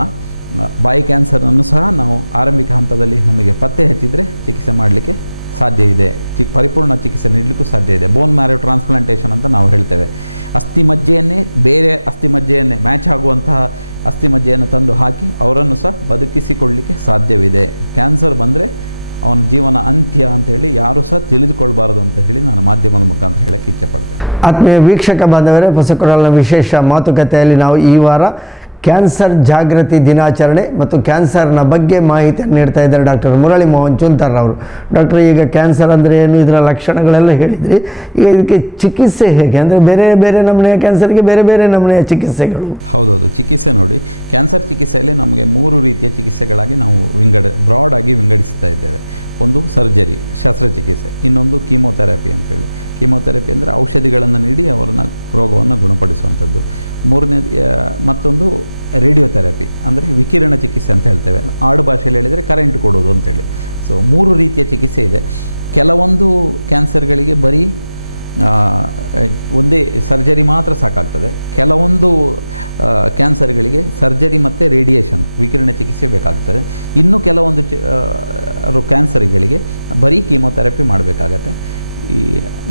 ಬಾಯಿ ಕ್ಯಾನ್ಸರನ್ನು ಸಹ ನಾವು ಆರಂಭಿಕ ಹಂತದಲ್ಲಿ ನಮಗೆ ಪತ್ತೆ ಹಚ್ಚಿದರೆ ಚಿಕಿತ್ಸೆ ಮಾಡಲಿಕ್ಕೆ ಸಾಧ್ಯ ಇದೆ, ಪರಿಪೂರ್ಣ ಚಿಕಿತ್ಸೆ ನೀಡಲಿಕ್ಕೂ ಸಾಧ್ಯ ಇದೆ. ಬೋನ್ ಮ್ಯಾರೋ ಟ್ರಾನ್ಸ್ಪ್ಲಾಂಟೇಷನ್ ಅಂತ ನಾವು ಹೇಳ್ತೇವೆ. ಅಸ್ಥಿಮಜ್ಜೆಯನ್ನೇ ಬೇರೆ ಅಸ್ಥಿಮಜ್ಜೆಯನ್ನೇ ಮ್ಯಾಚ್ ಆಗುವಂತಹ ಅಸ್ಥಿಮಜ್ಜೆಯನ್ನು ತಂದು ಹಾಕಿ ಅವರನ್ನು ಸಹ ಬದುಕಿಸಿಕೊಳ್ಳಲಿಕ್ಕೆ ಸಾಧ್ಯವಿದೆ. ಕ್ಯಾನ್ಸರ್ ಬಂದರೆ ಅವನ ಜೀವನ ಅಂತ್ಯ ಅಂತೇಳಿ ಯಾರೂ ಸಹ ತಿಳಿದುಕೊಳ್ಬಾರ್ದು ಅಂತ ಹೇಳಿ ನಾನು ಮಾಧ್ಯಮದ ಮುಖಾಂತರ ಹೇಳೋಕ್ಕೆ ಇಚ್ಛೆ ಪಡ್ತೇನೆ. ಆತ್ಮೀಯ ವೀಕ್ಷಕ ಬಾಂಧವರೇ, ಹೊಸಕೊಡಲಿನ ವಿಶೇಷ ಮಾತುಕತೆಯಲ್ಲಿ ನಾವು ಈ ವಾರ ಕ್ಯಾನ್ಸರ್ ಜಾಗೃತಿ ದಿನಾಚರಣೆ ಮತ್ತು ಕ್ಯಾನ್ಸರ್ನ ಬಗ್ಗೆ ಮಾಹಿತಿಯನ್ನು ನೀಡ್ತಾ ಇದ್ದಾರೆ ಡಾಕ್ಟರ್ ಮುರಳಿ ಮೋಹನ್ ಚುಂತಾರ್ ಅವರು. ಡಾಕ್ಟರ್, ಈಗ ಕ್ಯಾನ್ಸರ್ ಅಂದರೆ ಏನು, ಇದರ ಲಕ್ಷಣಗಳೆಲ್ಲ ಹೇಳಿದ್ರಿ. ಈಗ ಇದಕ್ಕೆ ಚಿಕಿತ್ಸೆ ಹೇಗೆ ಅಂದರೆ ಬೇರೆ ಬೇರೆ ನಮೂನೆಯ ಕ್ಯಾನ್ಸರ್ಗೆ ಬೇರೆ ಬೇರೆ ನಮೂನೆಯ ಚಿಕಿತ್ಸೆಗಳು? ಹೌದೌದು, ಚಿಕಿತ್ಸೆ ನೋಡಿ, ಕ್ಯಾನ್ಸರ್ ಚಿಕಿತ್ಸೆಯಲ್ಲಿ ನಮಗೆ 3 ರೀತಿಯ ಚಿಕಿತ್ಸೆಗಳಾಗಿ ನಾವು ಬ್ರಾಡಾಗಿ ವಿಂಗಡಿಸ್ತಾ ಇದ್ದೇವೆ. ಒಂದು ಸರ್ಜರಿ, ಶಸ್ತ್ರಚಿಕಿತ್ಸೆ, ಇನ್ನೊಂದು ಕೀಮೋಥೆರಪಿ ಅಂತೇಳಿ. ಕೀಮೋಥೆರಪಿ ಅಂದರೆ ಔಷಧಿಗಳನ್ನು ನೀಡಿ ಅವರನ್ನ ರೋಗವನ್ನು ಗುಣಪಡಿಸುವಂಥದ್ದು. ಮತ್ತೊಂದು ರೇಡಿಯೋಥೆರಪಿ ಅಂದರೆ ವಿಕಿರಣ ಚಿಕಿತ್ಸೆ ಅಂತ ಹೇಳ್ತೇವೆ. ಆಡು ಭಾಷೆಯಲ್ಲಿ ಹೇಳಿದರೆ ಕರೆಂಟ್ ಕೊಡೋದು ಅಂತೇಳಿ. ಸೊ 3 ರೀತಿಯ ಚಿಕಿತ್ಸೆ ಇದೆ. ಕೆಲವೊಂದು ಕ್ಯಾನ್ಸರ್ಗಳಿಗೆ ಬರೀ ಒಂದೇ ಸರ್ಜರಿ ಮಾತ್ರ ಸಾಕಾಗ್ತದೆ. ಕೆಲವೊಂದು ಕ್ಯಾನ್ಸರ್ಗಳಿಗೆ ಸರ್ಜರಿ ಮತ್ತು ರೇಡಿಯೇಷನ್ ವಿಕಿರಣ ಚಿಕಿತ್ಸೆ ಬೇಕಾಗ್ತದೆ. ಇನ್ನು ಕೆಲವೊಂದು ಕ್ಯಾನ್ಸರ್ಗಳಿಗೆ ಬರೀ ಕೀಮೋಥೆರಪಿ ಮಾಡಬೇಕಾಗತ್ತೆ. ಈ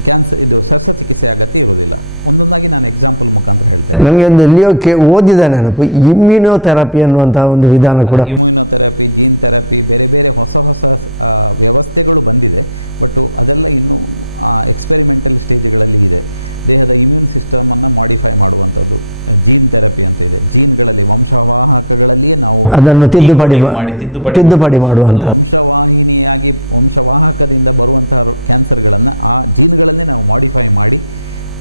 ಕ್ಯಾನ್ಸರ್ ಇದು ಶಸ್ತ್ರಚಿಕಿತ್ಸೆ ಅಗತ್ಯ ಇರೋದಿಲ್ಲ. ಒಂದೊಂದಾಗಿ ನಾನು ಎಕ್ಸಾಂಪಲ್ ಮುಖಾಂತರ ಹೇಳ್ತೇನೆ. ನನಗೆ ಒಂದು ಎಲ್ಲಿಯೋ ಓದಿದ ನೆನಪು, ಇಮ್ಯುನೋಥೆರಪಿ ಅನ್ನುವಂಥ ಒಂದು ವಿಧಾನ ಕೂಡ. ಇಮ್ಯುನೋಥೆರಪಿ, ಜೀನ್ ಥೆರಪಿ, ಬೇರೆ ಬೇರೆ ಹೊಸ ಹೊಸ ವ್ಯವಸ್ಥೆಗಳು ಬಂದಿದೆ. ಬಟ್ ಅದೆಲ್ಲ ಇನ್ನೂ ಎಕ್ಸ್ಪೆರಿಮೆಂಟಲ್ ಸ್ಟೇಜ್ಗಳಲ್ಲಿ ಇದೆ. ದೇಹದ ಇಮ್ಯೂನ್ ಸಿಸ್ಟಮನ್ನು ಮಾಡಿಫೈ ಮಾಡುವಂಥದ್ದು ಜೀನ್ ಥೆರಪಿ ಅಂತ ಇದೆ. ಜೀನ್ಗಳಲ್ಲಿ, ವಂಶವಾಹಕಗಳಲ್ಲಿಯೇ ನಾವು ಅದನ್ನು ತಿದ್ದುಪಡಿ ಮಾಡುವಂಥ, ವಂಶವಾಹಕದಿಂದ ಬರುವಂತಹ ಕ್ಯಾನ್ಸರ್ಗಳನ್ನು ಆ ಜೀನ್ಗಳನ್ನೇ ನಾವು ಮಾಡಿಫೈ ಮಾಡಿ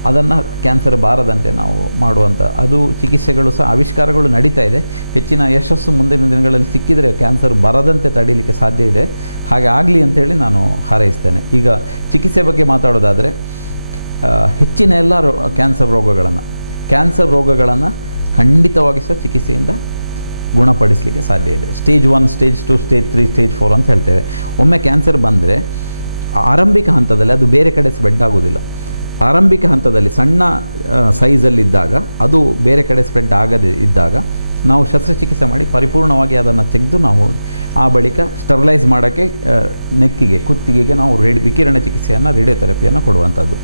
ಅದನ್ನು ಕ್ಯಾನ್ಸರ್ ಬಾರದಂತೆ ನಾವು ಮಾಡುವಂಥ ಅದು ಚಿಕಿತ್ಸೆಗಳು ಸಹ, ಆವಿಷ್ಕಾರಗಳು ನಡೀತಾ ಇದೆ. ಹೆಚ್ಚಿನ ಯಶಸ್ಸು ಮುಂದಿನ ದಿನಗಳಲ್ಲಿ ಸಿಕ್ಕಿದರೆ ಕ್ಯಾನ್ಸರ್ ಬರದಂತೆ ತಡೀಲಿಕ್ಕೆ ಸಾಧ್ಯ ಇದೆ. ಹಾಗೆ ಆಗಲಿ ಅಂತೇಳಿ ನಾನು ಹಾರೈಸ್ತೇನೆ. ಈಗ ಚಿಕಿತ್ಸೆ ಬಗ್ಗೆ ಮಾತಾಡೋದಾದರೆ, ಹೆಚ್ಚಿನ ಎಲ್ಲ ಕ್ಯಾನ್ಸರ್ ರೋಗಗಳನ್ನು ಖಂಡಿತವಾಗಿ ಸಹ ಚಿಕಿತ್ಸೆಯಿಂದ ಗುಣಪಡಿಸಲಿಕ್ಕೆ ಸಾಧ್ಯ ಇದೆ. ಸ್ಟೇಜ್ 1, ಸ್ಟೇಜ್ 2, ಸ್ಟೇಜ್ 3, ಸ್ಟೇಜ್ 4 ಅಂತ ಹೇಳ್ತೇವೆ. ಒಮ್ಮೆ ಕ್ಯಾನ್ಸರ್ ಬಂದರೆ ಆರಂಭಿಕ ಹಂತದಲ್ಲಿ ಅದು ಬೇರೆ ಕಡೆ ಸ್ಪ್ರೆಡ್ ಆಗೋದಿಲ್ಲ. ಆರಂಭಿಕ ಹಂತದಲ್ಲಿ ಸಣ್ಣ ಸೈಜಲ್ಲಿದ್ದಾಗ, ಅದು ಬೇರೆ ಕಡೆ ಸ್ಪ್ರೆಡ್ ಆಗದೇ ಇದ್ದಾಗ ನಾವು ಶಸ್ತ್ರಚಿಕಿತ್ಸೆ ಮಾಡಿ ಪರಿಪೂರ್ಣವಾಗಿ ಅದನ್ನು ತೆಗೆದು ನಾವು ಆ ಬಳಿಕ ಸ್ಟರ್ಲೈಸ್ ಮಾಡೋಕ್ಕೆ ನೆಕ್ಕಿಗೆ, ಕುತ್ತಿಗೆಗೆ ನಾವು ವಿಕಿರಣ ಚಿಕಿತ್ಸೆಯನ್ನು, ರೇಡಿಯೋಥೆರಪಿಯನ್ನು ಕೊಡುವಂಥದ್ದು.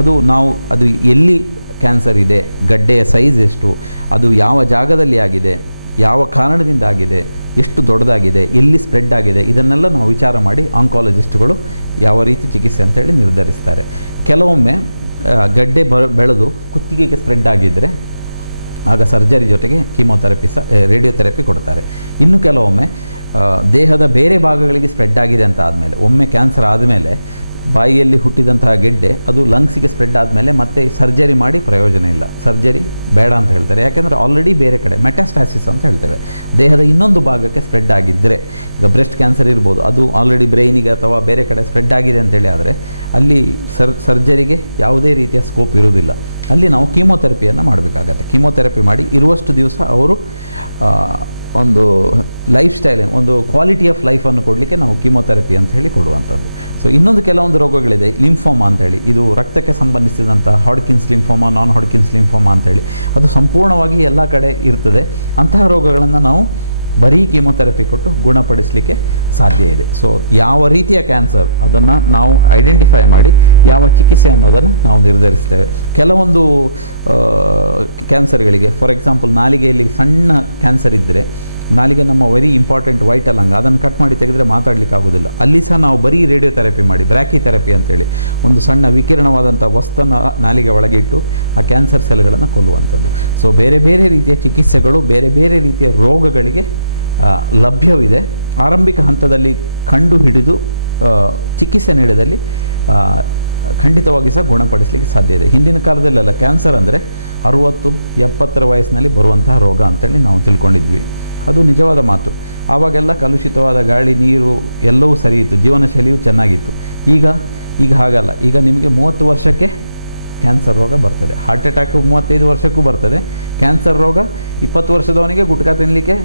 ಅದು ಎಲ್ಲಿ ಕ್ಯಾನ್ಸರ್ ಇದೆ, ಗಡ್ಡೆಯ ಸೈಜ್ ಎಷ್ಟು, ಅದು ಯಾವ ಜಾಗದಲ್ಲಿ ಆಗಿದೆ, ಯಾವ ಕಾರಣದಿಂದ ಆಗಿದೆ, ಎಷ್ಟು ದೊಡ್ಡದಾಗಿದೆ, ಎಲ್ಲಿ ಸ್ಪ್ರೆಡ್ ಆಗಿದೆ, ಇದನ್ನೆಲ್ಲ ನಾವು ವಿಚಾರ ಮಾಡಿ ಆಂಕಾಲಜಿಸ್ಟ್ಗಳು ಯಾವ ರೀತಿ ಚಿಕಿತ್ಸೆ ಅಂತೇಳಿ ನಿರ್ಧರಿಸ್ತಾರೆ. ಕೆಲವೊಮ್ಮೆ ಗಡ್ಡೆ ಬೆಳೆದು ಕುತ್ತಿಗೆಗೆ ಸ್ಪ್ರೆಡ್ ಆಗಿದ್ದರೆ ಆಗ ಸರ್ಜರಿ ಜೊತೆಗೆ ಕೀಮೋಥೆರಪಿ ರೇಡಿಯೋಥೆರಪಿ ಕೊಡ್ತಾರೆ. ಇನ್ನು ಕೆಲವೊಮ್ಮೆ ದೇಹದ ಬೇರೆ ಭಾಗಗಳಿಗೆ ಸ್ಪ್ರೆಡ್ ಆಗಿದೆ ಅಂತ ಆದಮೇಲೆ, ಒಮ್ಮೆ ಕ್ಯಾನ್ಸರ್ ಆದಮೇಲೆ ಬಾಯಿಯಲ್ಲಿ ಹುಟ್ಟಿದಂತಹ ಗೆಡ್ಡೆ ಅದು ಲಂಗ್ಸಿಗೆ ಸ್ಪ್ರೆಡ್ ಆದಮೇಲೆ ಮತ್ತೆ ಸರ್ಜರಿ ಮಾಡಿ ಪ್ರಯೋಜನ ಇಲ್ಲ, ಸರ್ಜರಿ ಬೇಡ ಅಂತ ಹೇಳ್ತಾರೆ. ಯಾಕೆಂದರೆ ಆಲ್ರೆಡಿ ಬೇರೆ ಕಡೆ ಮೆಟಾಸ್ಟಾಸಿಸ್ ಅಂತ ಹೇಳ್ತೇವೆ, ದೇಹದ ಇನ್ನೊಂದು ಭಾಗಕ್ಕೆ ಸ್ಪ್ರೆಡ್ ಆಗಿದ್ದರೆ, ಈಗ ಬ್ರೆಸ್ಟ್ ಕ್ಯಾನ್ಸರ್ ಇರ್ಬೋದು, ಅದು ಆಲ್ರೆಡಿ ಬ್ರೈನಿಗೆ ಅಥವಾ ಬೇರೆ ಕಡೆ ಸ್ಪ್ರೆಡ್ ಆಗಿದೆ ಅಂತೇಳಿ ಆದರೆ ಅಲ್ಲಿ ಸರ್ಜರಿಗೆ ಯಾವುದೇ ರೀತಿಯ ಸ್ಕೋಪ್ ಇರುವುದಿಲ್ಲ. ಅಲ್ಲಿ ನಾವು ಕೀಮೋಥೆರಪಿಯನ್ನು ಮಾಡಬೇಕಾಗತ್ತೆ. ಕೀಮೋಥೆರಪಿ ಮಾಡಿ ಇರುವಷ್ಟು ದಿವಸ ಅವರು ಒಂದು ಲೈಫ್ ಸ್ಟೈಲ್, ಒಂದು ಕ್ವಾಲಿಟಿ ಆಫ್ ಲೈಫನ್ನು ಕೊಡಲಿಕ್ಕೆ ನಾವು ಕೀಮೋಥೆರಪಿ ಅಂತ ಹೇಳಿ ಕೊಡುವಂಥದ್ದು. ಸೊ ಇನ್ನೊಂದು ಕೆಲವೊಂದು ರೋಗಗಳಿದೆ, ಲಿಂಫೋಮಾ ಅಂತೇಳಿ. ಇದು ರಕ್ತಕ್ಕೆ ಸಂಬಂಧಿಸಿದಂಥ ಹಾಡ್ಕಿನ್ಸ್ ಲಿಂಫೋಮಾ, ನಾನ್ ಹಾಡ್ಕಿನ್ಸ್ ಲಿಂಫೋಮಾ ಅಂತೇಳಿ. ಅದು ಸಂಪೂರ್ಣವಾಗಿ ಎಲ್ಲ ಕಡೆ ಇರ್ತದೆ. ಅಂತಹ ರೋಗಗಳನ್ನು ನಾವು ಬರೀ ಕೀಮೋಥೆರಪಿ ಕೊಟ್ಟು ಗುಣಪಡಿಸಲಿಕ್ಕೆ ಸಾಧ್ಯ ಇದೆ. ಸೊ ಯಾವ ರೀತಿಯ ಕ್ಯಾನ್ಸರ್ ಅದನ್ನು ನಾವು ಐಡೆಂಟಿಫೈ ಮಾಡಿ ಯಾವ ಚಿಕಿತ್ಸೆ ಅನ್ನೋದನ್ನು ನಾವು ನಿರ್ಧರಿಸ್ತೇವೆ. ಕೆಲವೊಂದು ಕ್ಯಾನ್ಸರ್ಗಳಿಗೆ, ಫಾರ್ ಎಕ್ಸಾಂಪಲ್ ನಾಲಿಗೆಯಲ್ಲಿ ಸಣ್ಣ ಕ್ಯಾನ್ಸರ್ ಇದ್ದರೆ, ನಾಲಿಗೆ ನಮ್ಮ ವೆರಿ ಇಂಪಾರ್ಟೆಂಟ್ ವೈಟಲ್ ಅಂಗ, ಅದನ್ನು ಕಟ್ ಮಾಡಿ ತೆಗೆದರೆ ಮಾತಾಡಲಿಕ್ಕೆ ಆಗೋದಿಲ್ಲ. ಅಲ್ಲಿ ಸಹ ನಾವು ಬರೀ ರೇಡಿಯೋಥೆರಪಿ ಮಾಡಿ, ಬ್ರ್ಯಾಕಿಥೆರಪಿ ಅಂತೇಳಿ ಒಂದು ಸಣ್ಣ ವಿಕಿರಣವಾದಂಥ ವಸ್ತುನ ನಾಲಿಗೆ ಒಳಗೆ ಇಟ್ಟು ಆ ಕ್ಯಾನ್ಸರ್ ಸೆಲ್ಗಳನ್ನು ಕೊಲ್ಲುವಂಥದ್ದು. ಸೊ ಬೇರೆ ಬೇರೆ ರೀತಿಯ ಚಿಕಿತ್ಸೆಗಳು ಬೇರೆ ಬೇರೆ ರೀತಿಯ ರೋಗಗಳಿಗೆ ಲಭ್ಯವಿದೆ. ಆರಂಭಿಕ ಹಂತದಲ್ಲಿ ಕಂಡು ಹಿಡಿದು ಚಿಕಿತ್ಸೆ ನೀಡಿದಲ್ಲಿ ಖಂಡಿತವಾಗಿ ಸಹ ಗುಣಪಡಿಸಲಿಕ್ಕೆ ಸಾಧ್ಯ ಇದೆ. ಹಿಂದಿನ ಕಾಲದಲ್ಲೆಲ್ಲ ಕ್ಯಾನ್ಸರ್ ಅಂದರೆ 60-70 ವಯಸ್ಸಿನಲ್ಲಿ ಬರುವಂತಹ ರೋಗ ಅಂತೇಳಿ ನಾವು ತಿಳ್ಕೊಂಡಿದ್ವಿ. ಅದು ನಿಜವಾದ ಮಾತು. ಆವಾಗೆಲ್ಲ ಕಲುಷಿತವಾದ ಗಾಳಿ, ನೀರು ಎಲ್ಲವೂ ಸರಿ ಇತ್ತು, ಜೀವನ ಶೈಲಿಯೂ ಚೆನ್ನಾಗಿತ್ತು. ಈಗ ಹಾಗಲ್ಲ. ಈಗ ನಿಮಗೆ 30 ವರ್ಷಕ್ಕೆ ಕ್ಯಾನ್ಸರ್ ರೋಗ ಬರ್ತದೆ. ಹಾರ್ಟ್ ಅಟ್ಯಾಕು 35 ವರ್ಷಕ್ಕೂ ಬರ್ತದೆ. ಕ್ಯಾನ್ಸರ್ ರೋಗ 20 ವರ್ಷದವನಿಗೆ ಗುಟ್ಕಾ ತಿನ್ನಲಿಕ್ಕೆ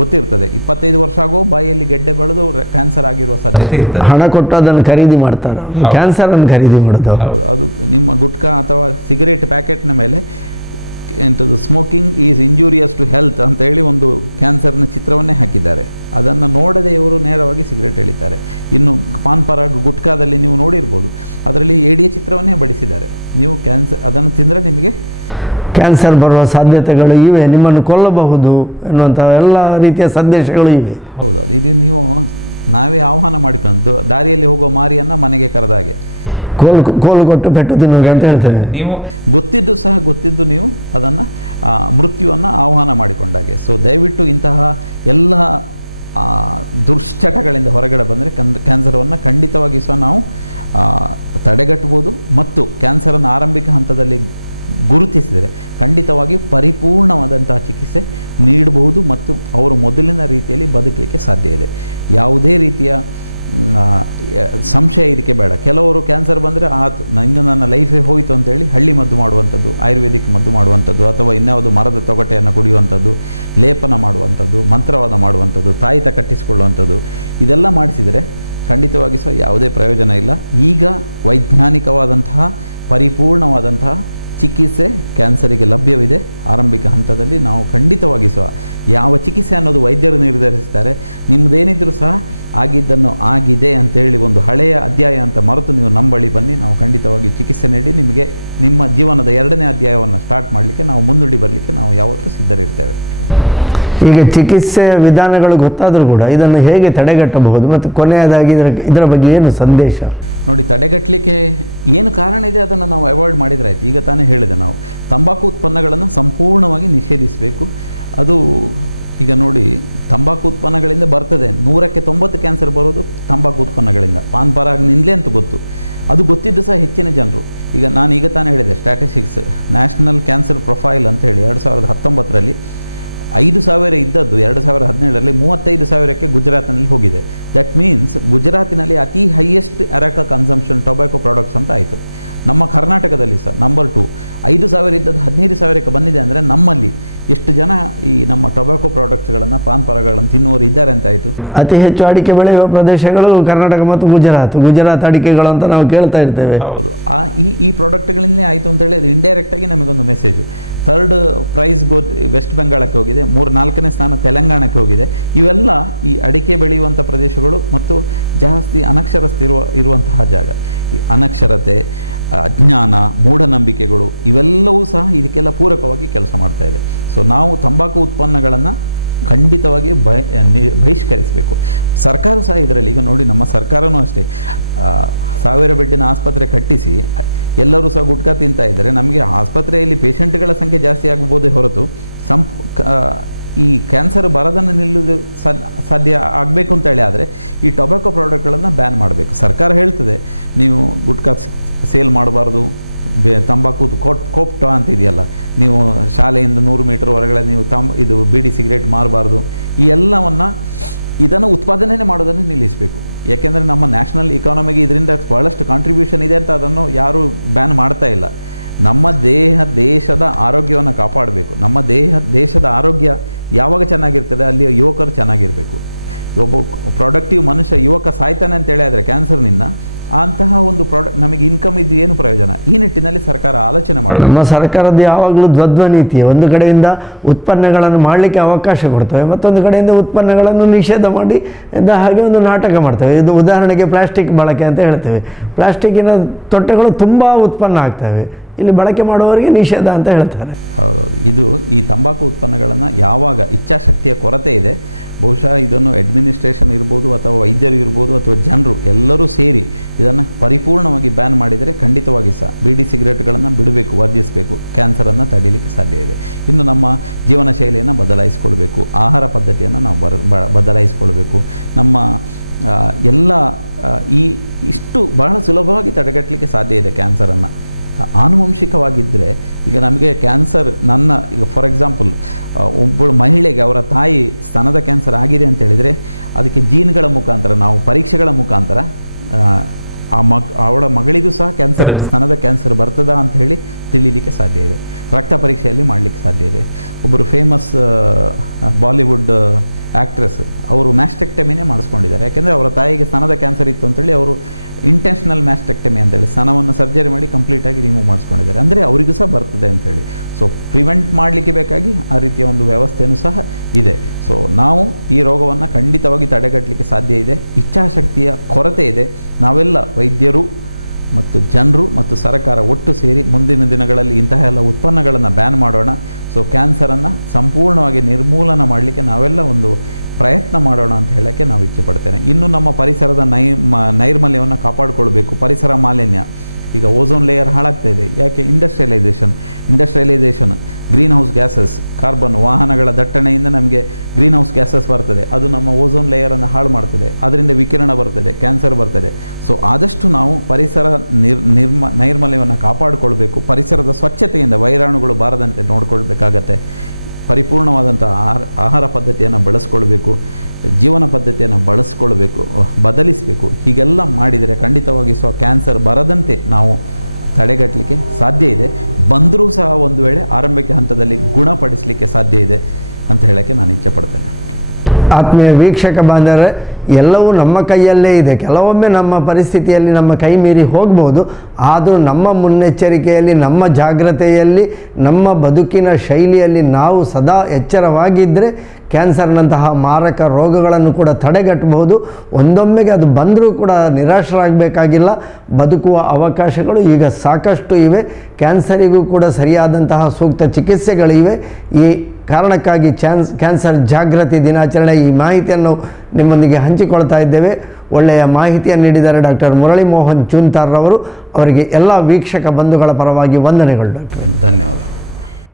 ಗೊತ್ತಿರ್ತದೆ. 25 ವರ್ಷ ಆಗೋ ಬಾಯಿಯಲ್ಲಿ ಗೆಡ್ಡೆ ಬೆಳೆದು ಕ್ಯಾನ್ಸರ್ ಆಗಿರುವ ಸಾಧ್ಯತೆ ಇರ್ತದೆ. ಹಣ ಕೊಟ್ಟು ಅದನ್ನು ಖರೀದಿ ಮಾಡ್ತಾರೆ, ಕ್ಯಾನ್ಸರನ್ನು ಖರೀದಿ ಮಾಡೋದು. ಅದು ನಿಮ್ಮ ಗುಟ್ಕಾ ಅಥವಾ ಸಿಗರೇಟ್ ಪ್ಯಾಕೆಟ್ನ ಮೇಲೆ ಎಂಥದ್ದು smoking is injurious to health ಅಂತ ಹೇಳಿ ಒಂದು ಕ್ಯಾನ್ಸರ್ನ ಚಿತ್ರವನ್ನೇ ಹಾಕಿದ್ದಾರೆ. ಅದನ್ನು ನೋಡದೆ ಇವರು ನೇರವಾಗಿ ಸಿಗರೇಟ್ ಎಳಿತಾರೆ. ಇನ್ನು ಪಾನ್ ಪರಾಗ್ ಗುಟ್ಕಾದಲ್ಲಿ ನೀವು ನೋಡಿರ್ಬೋದು, ಅದರಲ್ಲಿ ಏಡಿಯ ಚಿತ್ರವನ್ನೇ ಬಡಿಸಿದ್ದಾರೆ. ನೀವು ಅದನ್ನು ತಿಂದರೆ ನಿಮಗೆ ಕ್ಯಾನ್ಸರ್ ಬರುವ ಸಾಧ್ಯತೆಗಳು ಇವೆ, ನಿಮ್ಮನ್ನು ಕೊಲ್ಲಬಹುದು ಎನ್ನುವಂಥ ಎಲ್ಲ ರೀತಿಯ ಸಂದೇಶಗಳು ಇವೆ. ಹೌದು, ಇದು ನಾವೇ ಆಹ್ವಾನ ಮಾಡಿಕೊಂಡು ದಾರಿಯಲ್ಲಿ ಹೋಗೋ ಮಾರಿಯನ್ನು ಮನೆಗೆ ಕರೆದ ಹಾಗೆ ಕೋಲು ಕೊಟ್ಟು ಪೆಟ್ಟು ತಿನ್ನೋದು ಅಂತ ಹೇಳ್ತೇವೆ. ನೀವು ಗೊತ್ತಿದ್ದು ನೀವು ಅದನ್ನು ಮೃತ್ಯುವನ್ನು ಆಹ್ವಾನ ಮಾಡಿಕೊಂಡಾಗೆ. ಸೊ ದಯವಿಟ್ಟು ಇಂತಹ ಎಲ್ಲ ದುಶ್ಚಟಗಳಿಂದ ಹೊರಗಡೆ ಬಂದರೆ ಕ್ಯಾನ್ಸರನ್ನು ಖಂಡಿತವಾಗಿ ಸಹ ನಾವು ತಡೆಗಟ್ಟಬೋದು. ಮತ್ತು ಕ್ಯಾನ್ಸರನ್ನು ಆರಂಭಿಕ ಹಂತದಲ್ಲಿ ಗುರುತಿಸಿದರೆ ಖಂಡಿತವಾಗಿ ಪರಿಪೂರ್ಣವಾದಂತಹ ಚಿಕಿತ್ಸೆ ನೀಡಬಹುದು ಮತ್ತು ಅವರು ಮೊದಲಿನ ರೀತಿಯಲ್ಲಿ ಬದುಕಲಿಕ್ಕೆ ಸಾಧ್ಯ ಇದೆ. ಯಾವುದೇ ರೀತಿಯ ಸಂಶಯ ಇದಕ್ಕೆ ಬೇಡ. ಕೆಲವರು ಕ್ಯಾನ್ಸರ್ ಬಂದರೆ ಇನ್ನು ನನ್ನ ಲೈಫೇ ಹೋಯಿತು ಅಂತೇಳಿ ಹಳ್ಳಿ ಮದ್ದು ಮಾಡುವಂಥದ್ದು, ಆಯುರ್ವೇದಿಕ್ ಮದ್ದು ಮಾಡುವಂಥದ್ದು, ಅಥವಾ ಇನ್ಯಾವುದು ಮರದ ತೊಗಟೆಯನ್ನು ಕುಡಿಯುವಂಥದ್ದು, ಲೇಪನ ಮಾಡುವಂಥದ್ದು, ಮಂತ್ರವಾದ ಮಾಡುವಂಥದ್ದು, ತಾಯಿತ ಕಟ್ಟಿಸಿಕೊಳ್ಳುವಂಥದ್ದು, ಇದೆಲ್ಲ ಮಾಡಿಸಿದರೆ ಖಂಡಿತವಾಗಿ ಸಹ ಯಾವುದೇ ಪ್ರಯೋಜನ ಇಲ್ಲ. ಈಗ ವೈಜ್ಞಾನಿಕವಾದಂತಹ ಪರಿಪೂರ್ಣವಾದಂತಹ ಚಿಕಿತ್ಸೆ ಕ್ಯಾನ್ಸರಿಗೆ ಲಭ್ಯವಿದೆ. ಆರಂಭಿಕ ಹಂತದಲ್ಲಿ ನಾವು ಖಂಡಿತವಾಗಿ ಸಹ ಯಾವ ಚಿಕಿತ್ಸೆ ಅನ್ನೋದು ವೈದ್ಯರು ನಿರ್ಧರಿಸ್ತಾರೆ. ನಿಮ್ಮದೇನಿದ್ರೂ ಸಹ ಆಗಿದ್ದನ್ನು ಆಗಿದೆ ಅಂತೇಳಿ ಒಂದು ಹಳೆಯ ಅಧ್ಯಾಯ ಅಂತ ಮರೆತು ನೀವು ನಮ್ಮ ಬಳಿ ಬನ್ನಿ. ನಾವು ಖಂಡಿತವಾಗಿ ಚಿಕಿತ್ಸೆ ನೀಡಿ ನಿಮಗೆ ನಿಮ್ಮ ಜೀವನದ 2ನೇ ಅಧ್ಯಾಯವನ್ನು ಸ್ಟಾರ್ಟ್ ಮಾಡಲಿಕ್ಕೆ, ನಾವು ಮುನ್ನುಡಿ ಬರಲಿಕ್ಕೆ ನಾವು ಯಾವತ್ತೂ ಸಿದ್ಧರಿರ್ತೇವೆ. ಈಗ ಚಿಕಿತ್ಸೆಯ ವಿಧಾನಗಳು ಗೊತ್ತಾದರೂ ಕೂಡ ಇದನ್ನು ಹೇಗೆ ತಡೆಗಟ್ಟಬಹುದು ಮತ್ತು ಕೊನೆಯದಾಗಿ ಇದರ ಬಗ್ಗೆ ಏನು ಸಂದೇಶ? ನೋಡಿ, ತಡೆಗಟ್ಟಲಿಕ್ಕೆ ಏನು ಕಾರಣ ಇದೆ ಅದನ್ನು ನಾವು ಅವಾಯ್ಡ್ ಮಾಡಿದರೆ ಆಯಿತು. ಈಗ ತಾನೇ ಹೇಳಿದೆ, ನಾವು ತಂಬಾಕು ಉತ್ಪನ್ನಗಳನ್ನು ಸಂಪೂರ್ಣವಾಗಿ ನಿಷೇಧಿಸಬೇಕು. ಅದು ಈಗ ನೋಡಿ, ತಂಬಾಕು ಉತ್ಪನ್ನಗಳಿಂದ ಬರ್ತದೆ 100ಕ್ಕೆ 90 ಕ್ಯಾನ್ಸರ್ ಬರೋದು ತಂಬಾಕು ಉತ್ಪನ್ನಗಳಿಂದ. ಪಾನ್ ಪರಾಗ್ನಿಂದಲೇ ಅಂತ ಗೊತ್ತು. ಅದು ಗೊತ್ತಿದ್ದು ಸಹ ಹೆಚ್ಚಿನ ಜನರು, ಈಗ ನಾನು ಈಗ ತಾನೇ ಹೇಳಿದೆ, ಸ್ಟ್ಯಾಟಿಸ್ಟಿಕ್ಸ್ ನ್ಯಾಷನಲ್ ಕ್ಯಾನ್ಸರ್ ಪ್ರೊಫೈಲ್ ಅಂತೇಳಿ 2019ರಲ್ಲಿ 5,000 ಇದ್ದದ್ದು 2017ರಲ್ಲಿ 35,000ಕ್ಕೆ ಗುಜರಾತಿನಲ್ಲಿ ಹೋಗಿದೆ. ದಟ್ ಮೀನ್ಸ್ ಗುಜರಾತಿನಲ್ಲಿ ಅತಿ ಹೈಯೆಸ್ಟ್ ಅರಕ ಕನ್ಸಂಪ್ಷನ್ ಟೊಬ್ಯಾಕೊ ಪ್ರಾಡಕ್ಟ್ಸ್ ಅಂತ ಆಯಿತು. ನಮ್ಮ ಕರ್ನಾಟಕದಲ್ಲಿ ಸಹ ನಂಬರ್ 2, 5,000 ಇದ್ದದ್ದು 15,000ಕ್ಕೆ ಬಂದಿದೆ. ಅಂದರೆ ನಮ್ಮಲ್ಲಿ ಎಷ್ಟು ಜನ ಈ ನಮ್ಮ ಟೊಬ್ಯಾಕೊ ಪ್ರಾಡಕ್ಟ್ಸ್ಗಳನ್ನು, ಪಾನ್ ಪರಾಗಗಳನ್ನು ತಿನ್ನುವವರು ಇದ್ದಾರೆ ಅಂತ ಆಯಿತು. ಅತಿ ಹೆಚ್ಚು ಅಡಿಕೆ ಬೆಳೆಯುವ ಪ್ರದೇಶಗಳು ಕರ್ನಾಟಕ ಮತ್ತು ಗುಜರಾತ್ ಅಡಿಕೆಗಳು ಅಂತ ನಾವು ಕೇಳ್ತಾ ಇರ್ತೇವೆ. ಹೌದು, ಈ ಪ್ರಾಡಕ್ಟ್ಗಳಿಂದಲೇ ಆಯಿತು ಅಂತೇಳಿ ಅದು ಇಂಡೈರೆಕ್ಟಾಗಿ ನಮಗೊಂದು ಮೆಸೇಜು. 3rd ಪ್ರೈಸ್ ವೆಸ್ಟ್ ಬೆಂಗಾಳಕ್ಕೆ ಹೋಗಿದೆ, 4ನೇ ಸ್ಥಾನ ತೆಲಂಗಾಣಕ್ಕೆ ಹೋಗಿದೆ. ಇವೆಲ್ಲ ಈ ಅಡಿಕೆ ಬೆಳೆಯುವಂಥ ಪ್ರದೇಶಗಳು ಮತ್ತು ಜಾಸ್ತಿ ಇರುವಂತಹ ಜಾಗ. ಈ ಅನಕ್ಷರತೆ, ಅಜ್ಞಾನ, ಮೂಢನಂಬಿಕೆಗಳು ಇವೆಲ್ಲವೂ ಸಹ ಇದಕ್ಕೆಲ್ಲ ಪೂರಕವಾಗಿ ಕೆಲಸ ಮಾಡ್ತಾ ಇದೆ. ಸೊ ನಾವು ತಂಬಾಕು ಉತ್ಪನ್ನಗಳನ್ನು ಖಂಡಿತವಾಗಿ ಬಹಿಷ್ಕರಿಸಬೇಕು. ಸರ್ಕಾರ ಸಹ ಇದರಲ್ಲಿ, ಈಗ ನೋಡಿ ನಮ್ಮ ಸರ್ಕಾರವೂ ಅಷ್ಟೇ 1000 ಬೆಡ್ಡಿನ ಆಸ್ಪತ್ರೆ ಕಟ್ಟಿಸಿ ಎಲ್ಲರೂ ಸಹ ಗುಟ್ಕಾ ತಿಂತಾ ಇದ್ದರೆ ನಮಗೆ ಆಸ್ಪತ್ರೆಯಲ್ಲಿ ಪೇಷಂಟ್ಗಳ ಸಂಖ್ಯೆ ಜಾಸ್ತಿ ಆಗಬಹುದೇ ಹೊರತು ಈ ಕ್ಯಾನ್ಸರ್ ಬರೋದನ್ನು ನಿಲ್ಲುವುದು ಸಾಧ್ಯ ಆಗಬೇಕು ಅಂತೇಳಿ ಆದರೆ ಈ ಟೊಬ್ಯಾಕೊ ಪ್ರಾಡಕ್ಟ್ಗಳನ್ನು ಬ್ಯಾನ್ ಮಾಡಬೇಕು. ಸರ್ಕಾರ ಹೇಳ್ತದೆ ನೀವು ಗುಟ್ಕಾ ಸೇಲ್ ಮಾಡಬಾರ್ದು, ತಂಬಾಕು ಕೋಪ್ಟಾ ಅಂತ ಇದೆಯಲ್ಲ, ನೀವು ಶಾಲೆಯಿಂದ 100 ಮೀಟರ್ ಹೊರಗಡೆ ನೀವು ಇದು ಬೀಡಿ ಸಿಗರೇಟ್ ಮಾರಬಾರ್ದು. ಈ ಎಲ್ಲವನ್ನು ಇದನ್ನು ಉತ್ಪಾದನೆ ಮಾಡೋದನ್ನು ನಿಲ್ಲಿಸಬೇಕು. ಯಾಕೆಂದರೆ ನಮ್ಮ ನ್ಯಾಷನಲ್ ಇಕಾನಮಿಗೆ ಇದರಿಂದ ಭಾಳಷ್ಟು ಕಾಂಟ್ರಿಬ್ಯೂಷನ್ ಇದೆ ಅಂತ ಅದನ್ನು ಯಾರೂ ಬ್ಯಾನ್ ಮಾಡ್ತಾ ಇಲ್ಲ. ನಮ್ಮ ದೇಶದ ಆರೋಗ್ಯವನ್ನು ಕಾಪಾಡಬೇಕು. ನಮ್ಮ ದೇಶದ ಆರೋಗ್ಯ ಯಾವಾಗ ಚೆನ್ನಾಗಿರ್ತದೆ ಅಲ್ಲಿ ಯುವಕರು ಚೆನ್ನಾಗಿರಬೇಕು. ಒಬ್ಬ ಪ್ರೊಡಕ್ಟಿವ್ ಮನುಷ್ಯ ಯುವಕ ಸಾಯ್ತಾನೆ ಅಂತೇಳಿ ಆದರೆ ಕ್ಯಾನ್ಸರ್ನಿಂದ ಅಂತಹ ಒಂದು ನಮಗೆ ಇನ್ಕಮ್ ಇದ್ದು ಏನು ಪ್ರಯೋಜನ? ಈ ನಿಟ್ಟಿನಲ್ಲಿ ಸರ್ಕಾರ ಆಲೋಚನೆ ಮಾಡಬೇಕು. ನಮ್ಮ ಸರ್ಕಾರದ ಯಾವಾಗಲೂ ದ್ವಂದ್ವ ನೀತಿ. ಒಂದು ಕಡೆಯಿಂದ ಉತ್ಪನ್ನಗಳನ್ನು ಮಾಡಲಿಕ್ಕೆ ಅವಕಾಶ ಕೊಡ್ತವೆ, ಮತ್ತೊಂದು ಕಡೆಯಿಂದ ಉತ್ಪನ್ನಗಳನ್ನು ನಿಷೇಧ ಮಾಡಿ ಹಾಗೆ ಒಂದು ನಾಟಕ ಮಾಡ್ತವೆ. ಇದು ಉದಾಹರಣೆಗೆ ಪ್ಲಾಸ್ಟಿಕ್ ಬಳಕೆ ಅಂತ ಹೇಳ್ತೇವೆ. ಪ್ಲಾಸ್ಟಿಕ್ಕಿನ ತೊಟ್ಟೆಗಳು ತುಂಬ ಉತ್ಪನ್ನ ಆಗ್ತವೆ, ಇಲ್ಲಿ ಬಳಕೆ ಮಾಡುವವರಿಗೆ ನಿಷೇಧ ಅಂತ ಹೇಳ್ತಾರೆ. ಹೌದೌದು, ಇದು ಈ ತಂಬಾಕು ಉತ್ಪನ್ನಗಳನ್ನು ಯಾವಾಗ ಇಚ್ಛಾಶಕ್ತಿಯ ಕೊರತೆ ಇದೆ, ಬಹುಶಃ ಇದನ್ನು ಅಡ್ಮಿನಿಸ್ಟ್ರೇಷನ್ ಇರ್ಬೋದು ಅಥವಾ ವೈದ್ಯರು ಇರ್ಬೋದು ಅಥವಾ ಜನರು ಎಲ್ಲರೂ ಸೇರಿ ಇದನ್ನು ಪರಿಪೂರ್ಣವಾಗಿ ಬ್ಯಾನ್ ಮಾಡಿದರೆ ಖಂಡಿತವಾಗಿ ಸಹ ಬೀಡಿ ಸಿಗರೇಟ್ಗಳನ್ನು ಬಿಡಬೇಕು, ವರ್ಜಿಸಬೇಕು. ಕ್ಯಾನ್ಸರನ್ನು ತಡೀಲಿಕ್ಕೆ ಸಾಧ್ಯ ಇದೆ. ಇನ್ನು ನಮ್ಮ ಜೀವನ ಶೈಲಿಯನ್ನು ಬದಲಾಯಿಸ್ಕೊಳ್ಬೇಕು, ಆಹಾರ ಪದ್ಧತಿಯನ್ನು ನಾವು ಬದಲಾಯಿಸ್ಕೊಳ್ಬೇಕು. ನಮ್ಮ ಎಲ್ಲ ಇಷ್ಟು ಬಹಳ ಸುಲಭವಾಗಿ ತಡೆಗಟ್ಟಲಿಕ್ಕೆ ಸಾಧ್ಯ ಇದೆ ಕ್ಯಾನ್ಸರನ್ನು. ಆನುವಂಶಿಕವಾಗಿದ್ದರೆ ಈಗ ನಮಗೆ ಕ್ಯಾನ್ಸರ್ ಈಗ ಫಾರ್ ಎಕ್ಸಾಂಪಲ್ ಒಬ್ಬಳು ಮಹಿಳೆಗೆ ಅವರ ತಾಯಿ ಸ್ತನದ ಕ್ಯಾನ್ಸರ್ ಆಗಿದೆ ಅಂತ ಹೇಳಿದರೆ ಅದಕ್ಕೆ ಜೀನ್ಗಳ ಮುಖಾಂತರ, ನಾವು ಪರೀಕ್ಷೆಗಳ ಮುಖಾಂತರ ಅವಳ ಮಗಳಿಗೂ ಸಹ ಸ್ತನದ ಕ್ಯಾನ್ಸರ್ ಬರ್ತದಾ ಅಂತ ಹೇಳಿ ತಿಳಿಲಿಕ್ಕೆ ಸಾಧ್ಯ ಇದೆ. ರಕ್ತ ಪರೀಕ್ಷೆಯಲ್ಲಿ ಮಾಡಲಿಕ್ಕೆ ಸಾಧ್ಯ ಇದೆ. ಒಬ್ಬರು ಫೇಮಸ್ ಬಾಲಿವುಡ್ ಆ್ಯಕ್ಟ್ರೆಸ್ ಅವರು ಮ್ಯಾಸ್ಟೆಕ್ಟಮಿನೇ ಮಾಡಿಸ್ಕೊಂಡಿದ್ದಾರೆ. ಯಾಕೆಂದರೆ ಅವರ ತಾಯಿಗೆ ಸ್ತನದ ಕ್ಯಾನ್ಸರ್ ಇತ್ತು ಅಂತೇಳಿ ಅವರು ಇಂಟೆನ್ಷನಲ್ ಮ್ಯಾಸ್ಟೆಕ್ಟಮಿ ಅಂತೇಳಿ ಸ್ತನವನ್ನು ಸರ್ಜರಿ ಮಾಡಿ ಕಂಪ್ಲೀಟಾಗಿ ರಿಮೂವ್ ಮಾಡಿಸ್ಕೊಂಡಿದ್ದಾರೆ. ಅಂದರೆ ಅವರಿಗೂ ಸಹ ಬರ್ತದೆ ಅಂಥೇಳಿ. ಸೊ ಪ್ರಿವೆಂಟ್ ಮಾಡಲಿಕ್ಕೆ ಬೇಕಾಗಿ ಆ ರೀತಿಯ ಒಂದು ವ್ಯವಸ್ಥೆಯೂ ಸಹ ಇದೆ. ಸೊ ನಾವು ಈ ರೋಗವನ್ನು ಖಂಡಿತವಾಗಿ ತಡೆಗಟ್ಟಲಿಕ್ಕೆ ಸಾಧ್ಯ ಇದೆ. ಇಚ್ಛಾಶಕ್ತಿಯ ಕೊರತೆ ಇದೆ. ನಾವೆಲ್ಲ ವೈದ್ಯರು ಮತ್ತು ಜನರು ಮತ್ತು ಸರ್ಕಾರ ಒಟ್ಟು ಸೇರಿ ಮುಂದಿನ ದಿನಗಳಲ್ಲಿ ಇಂತಹ ಎಲ್ಲ ಉತ್ಪನ್ನಗಳನ್ನು ಬ್ಯಾನ್ ಮಾಡೋಣ. ಸೊ ಕ್ಯಾನ್ಸರನ್ನು ಸಂಪೂರ್ಣವಾಗಿ ನಿರ್ಮೂಲನ ಮಾಡಲಿಕ್ಕೆ ನಾವೆಲ್ಲ ಒಂದು ಪ್ರಯತ್ನ ಮಾಡೋಣ ಅಂತ ಹೇಳೋಕ್ಕೆ ನಾವು ಇಚ್ಛೆ ಪಡ್ತೇನೆ. ಇನ್ನು ನಮ್ಮ ಪರಿಸರದ ನೈರ್ಮಲ್ಯವನ್ನು ಕಾಪಾಡಿಕೊಳ್ಬೇಕು. ಪರಿಸರ ಮಾಲಿನ್ಯ, ಈಗ ಓಝೋನ್ ಲೇಯರ್ ಹಾಳಾಗ್ತಾ ಇದೆ. ಯಾಕೆ? Industrialisation, green house gases, carbon, ವಾಹನಗಳ ದಟ್ಟಣೆಯಿಂದ ನಮಗೆ ಗ್ರೀನ್ ಹೌಸ್ ಗ್ಯಾಸಸ್ ಬರ್ತದೆ. ಅದು ನಮ್ಮ ಓಝೋನ್ ಲೇಯರನ್ನು ಹಾಳು ಮಾಡ್ತದೆ. ಅದರಿಂದ ವಿಕಿರಣ ಬರ್ತದೆ, ಕ್ಯಾನ್ಸರ್ ಬರ್ತದೆ. ಸೊ ಆದಷ್ಟು ನಾವು ಪರಿಸರ ನೈರ್ಮಲ್ಯವನ್ನು ಕಾಪಾಡಿಕೊಳ್ಬೇಕು. ಪರಿಸರದ ಸ್ವಚ್ಛತೆಯಿಂದ ವೈರಾಣುಗಳು ಬಾರದಂತೆ ನೋಡಿಕೊಳ್ಬೇಕಾಗತ್ತೆ. ಪರಿಪೂರ್ಣವಾದಂಥ ಆಹಾರ ಪದ್ಧತಿಯನ್ನು ಬಳಸ್ಕೊಳ್ಬೇಕು, ಜೀವನ ಪದ್ಧತಿಯನ್ನು ಬದಲಿಸಬೇಕು. ಹೀಗೆಲ್ಲ ಮಾಡಿದರೆ ಖಂಡಿತವಾಗಿ ಕ್ಯಾನ್ಸರ್ ಬರದಂತೆ ನಾವು ತಡೆಗಟ್ಟಲಿಕ್ಕೆ ಸಾಧ್ಯ ಇದೆ. ಬಂದರೂ ಸಹ ಒಂದು ವೇಳೆ ಆರಂಭಿಕ ಹಂತದಲ್ಲಿ ಗುಣಪಡಿಸಲಿಕ್ಕೆ ಸಾಧ್ಯ ಇದೆ ಅಂತ ಹೇಳೋಕ್ಕೆ ನಾನು ಇಚ್ಛೆ ಪಡ್ತೇನೆ. ಆತ್ಮೀಯ ವೀಕ್ಷಕ ಬಾಂಧವರೇ, ಎಲ್ಲವೂ ನಮ್ಮ ಕೈಯಲ್ಲೇ ಇದೆ. ಕೆಲವೊಮ್ಮೆ ನಮ್ಮ ಪರಿಸ್ಥಿತಿಯಲ್ಲಿ ನಮ್ಮ ಕೈ ಮೀರಿ ಹೋಗ್ಬೋದು. ಆದರೂ ನಮ್ಮ ಮುನ್ನೆಚ್ಚರಿಕೆಯಲ್ಲಿ, ನಮ್ಮ ಜಾಗ್ರತೆಯಲ್ಲಿ, ನಮ್ಮ ಬದುಕಿನ ಶೈಲಿಯಲ್ಲಿ ನಾವು ಸದಾ ಎಚ್ಚರವಾಗಿದ್ದರೆ ಕ್ಯಾನ್ಸರ್ನಂತಹ ಮಾರಕ ರೋಗಗಳನ್ನು ಕೂಡ ತಡೆಗಟ್ಟಬಹುದು. ಒಂದೊಮ್ಮೆಗೆ ಅದು ಬಂದರೂ ಕೂಡ ನಿರಾಶರಾಗಬೇಕಾಗಿಲ್ಲ. ಬದುಕುವ ಅವಕಾಶಗಳು ಈಗ ಸಾಕಷ್ಟು ಇವೆ. ಕ್ಯಾನ್ಸರಿಗೂ ಕೂಡ ಸರಿಯಾದಂತಹ ಸೂಕ್ತ ಚಿಕಿತ್ಸೆಗಳಿವೆ. ಈ ಕಾರಣಕ್ಕಾಗಿ ಕ್ಯಾನ್ಸರ್ ಜಾಗೃತಿ ದಿನಾಚರಣೆ ಈ ಮಾಹಿತಿಯನ್ನು ನಿಮ್ಮೊಂದಿಗೆ ಹಂಚಿಕೊಳ್ತಾ ಇದ್ದೇವೆ. ಒಳ್ಳೆಯ ಮಾಹಿತಿಯನ್ನು ನೀಡಿದ್ದಾರೆ ಡಾಕ್ಟರ್ ಮುರಳಿ ಮೋಹನ್ ಚೂಂತಾರ್ರವರು. ಅವರಿಗೆ ಎಲ್ಲ ವೀಕ್ಷಕ ಬಂಧುಗಳ ಪರವಾಗಿ ವಂದನೆಗಳು ಡಾಕ್ಟರ್. ಧನ್ಯವಾದಗಳು.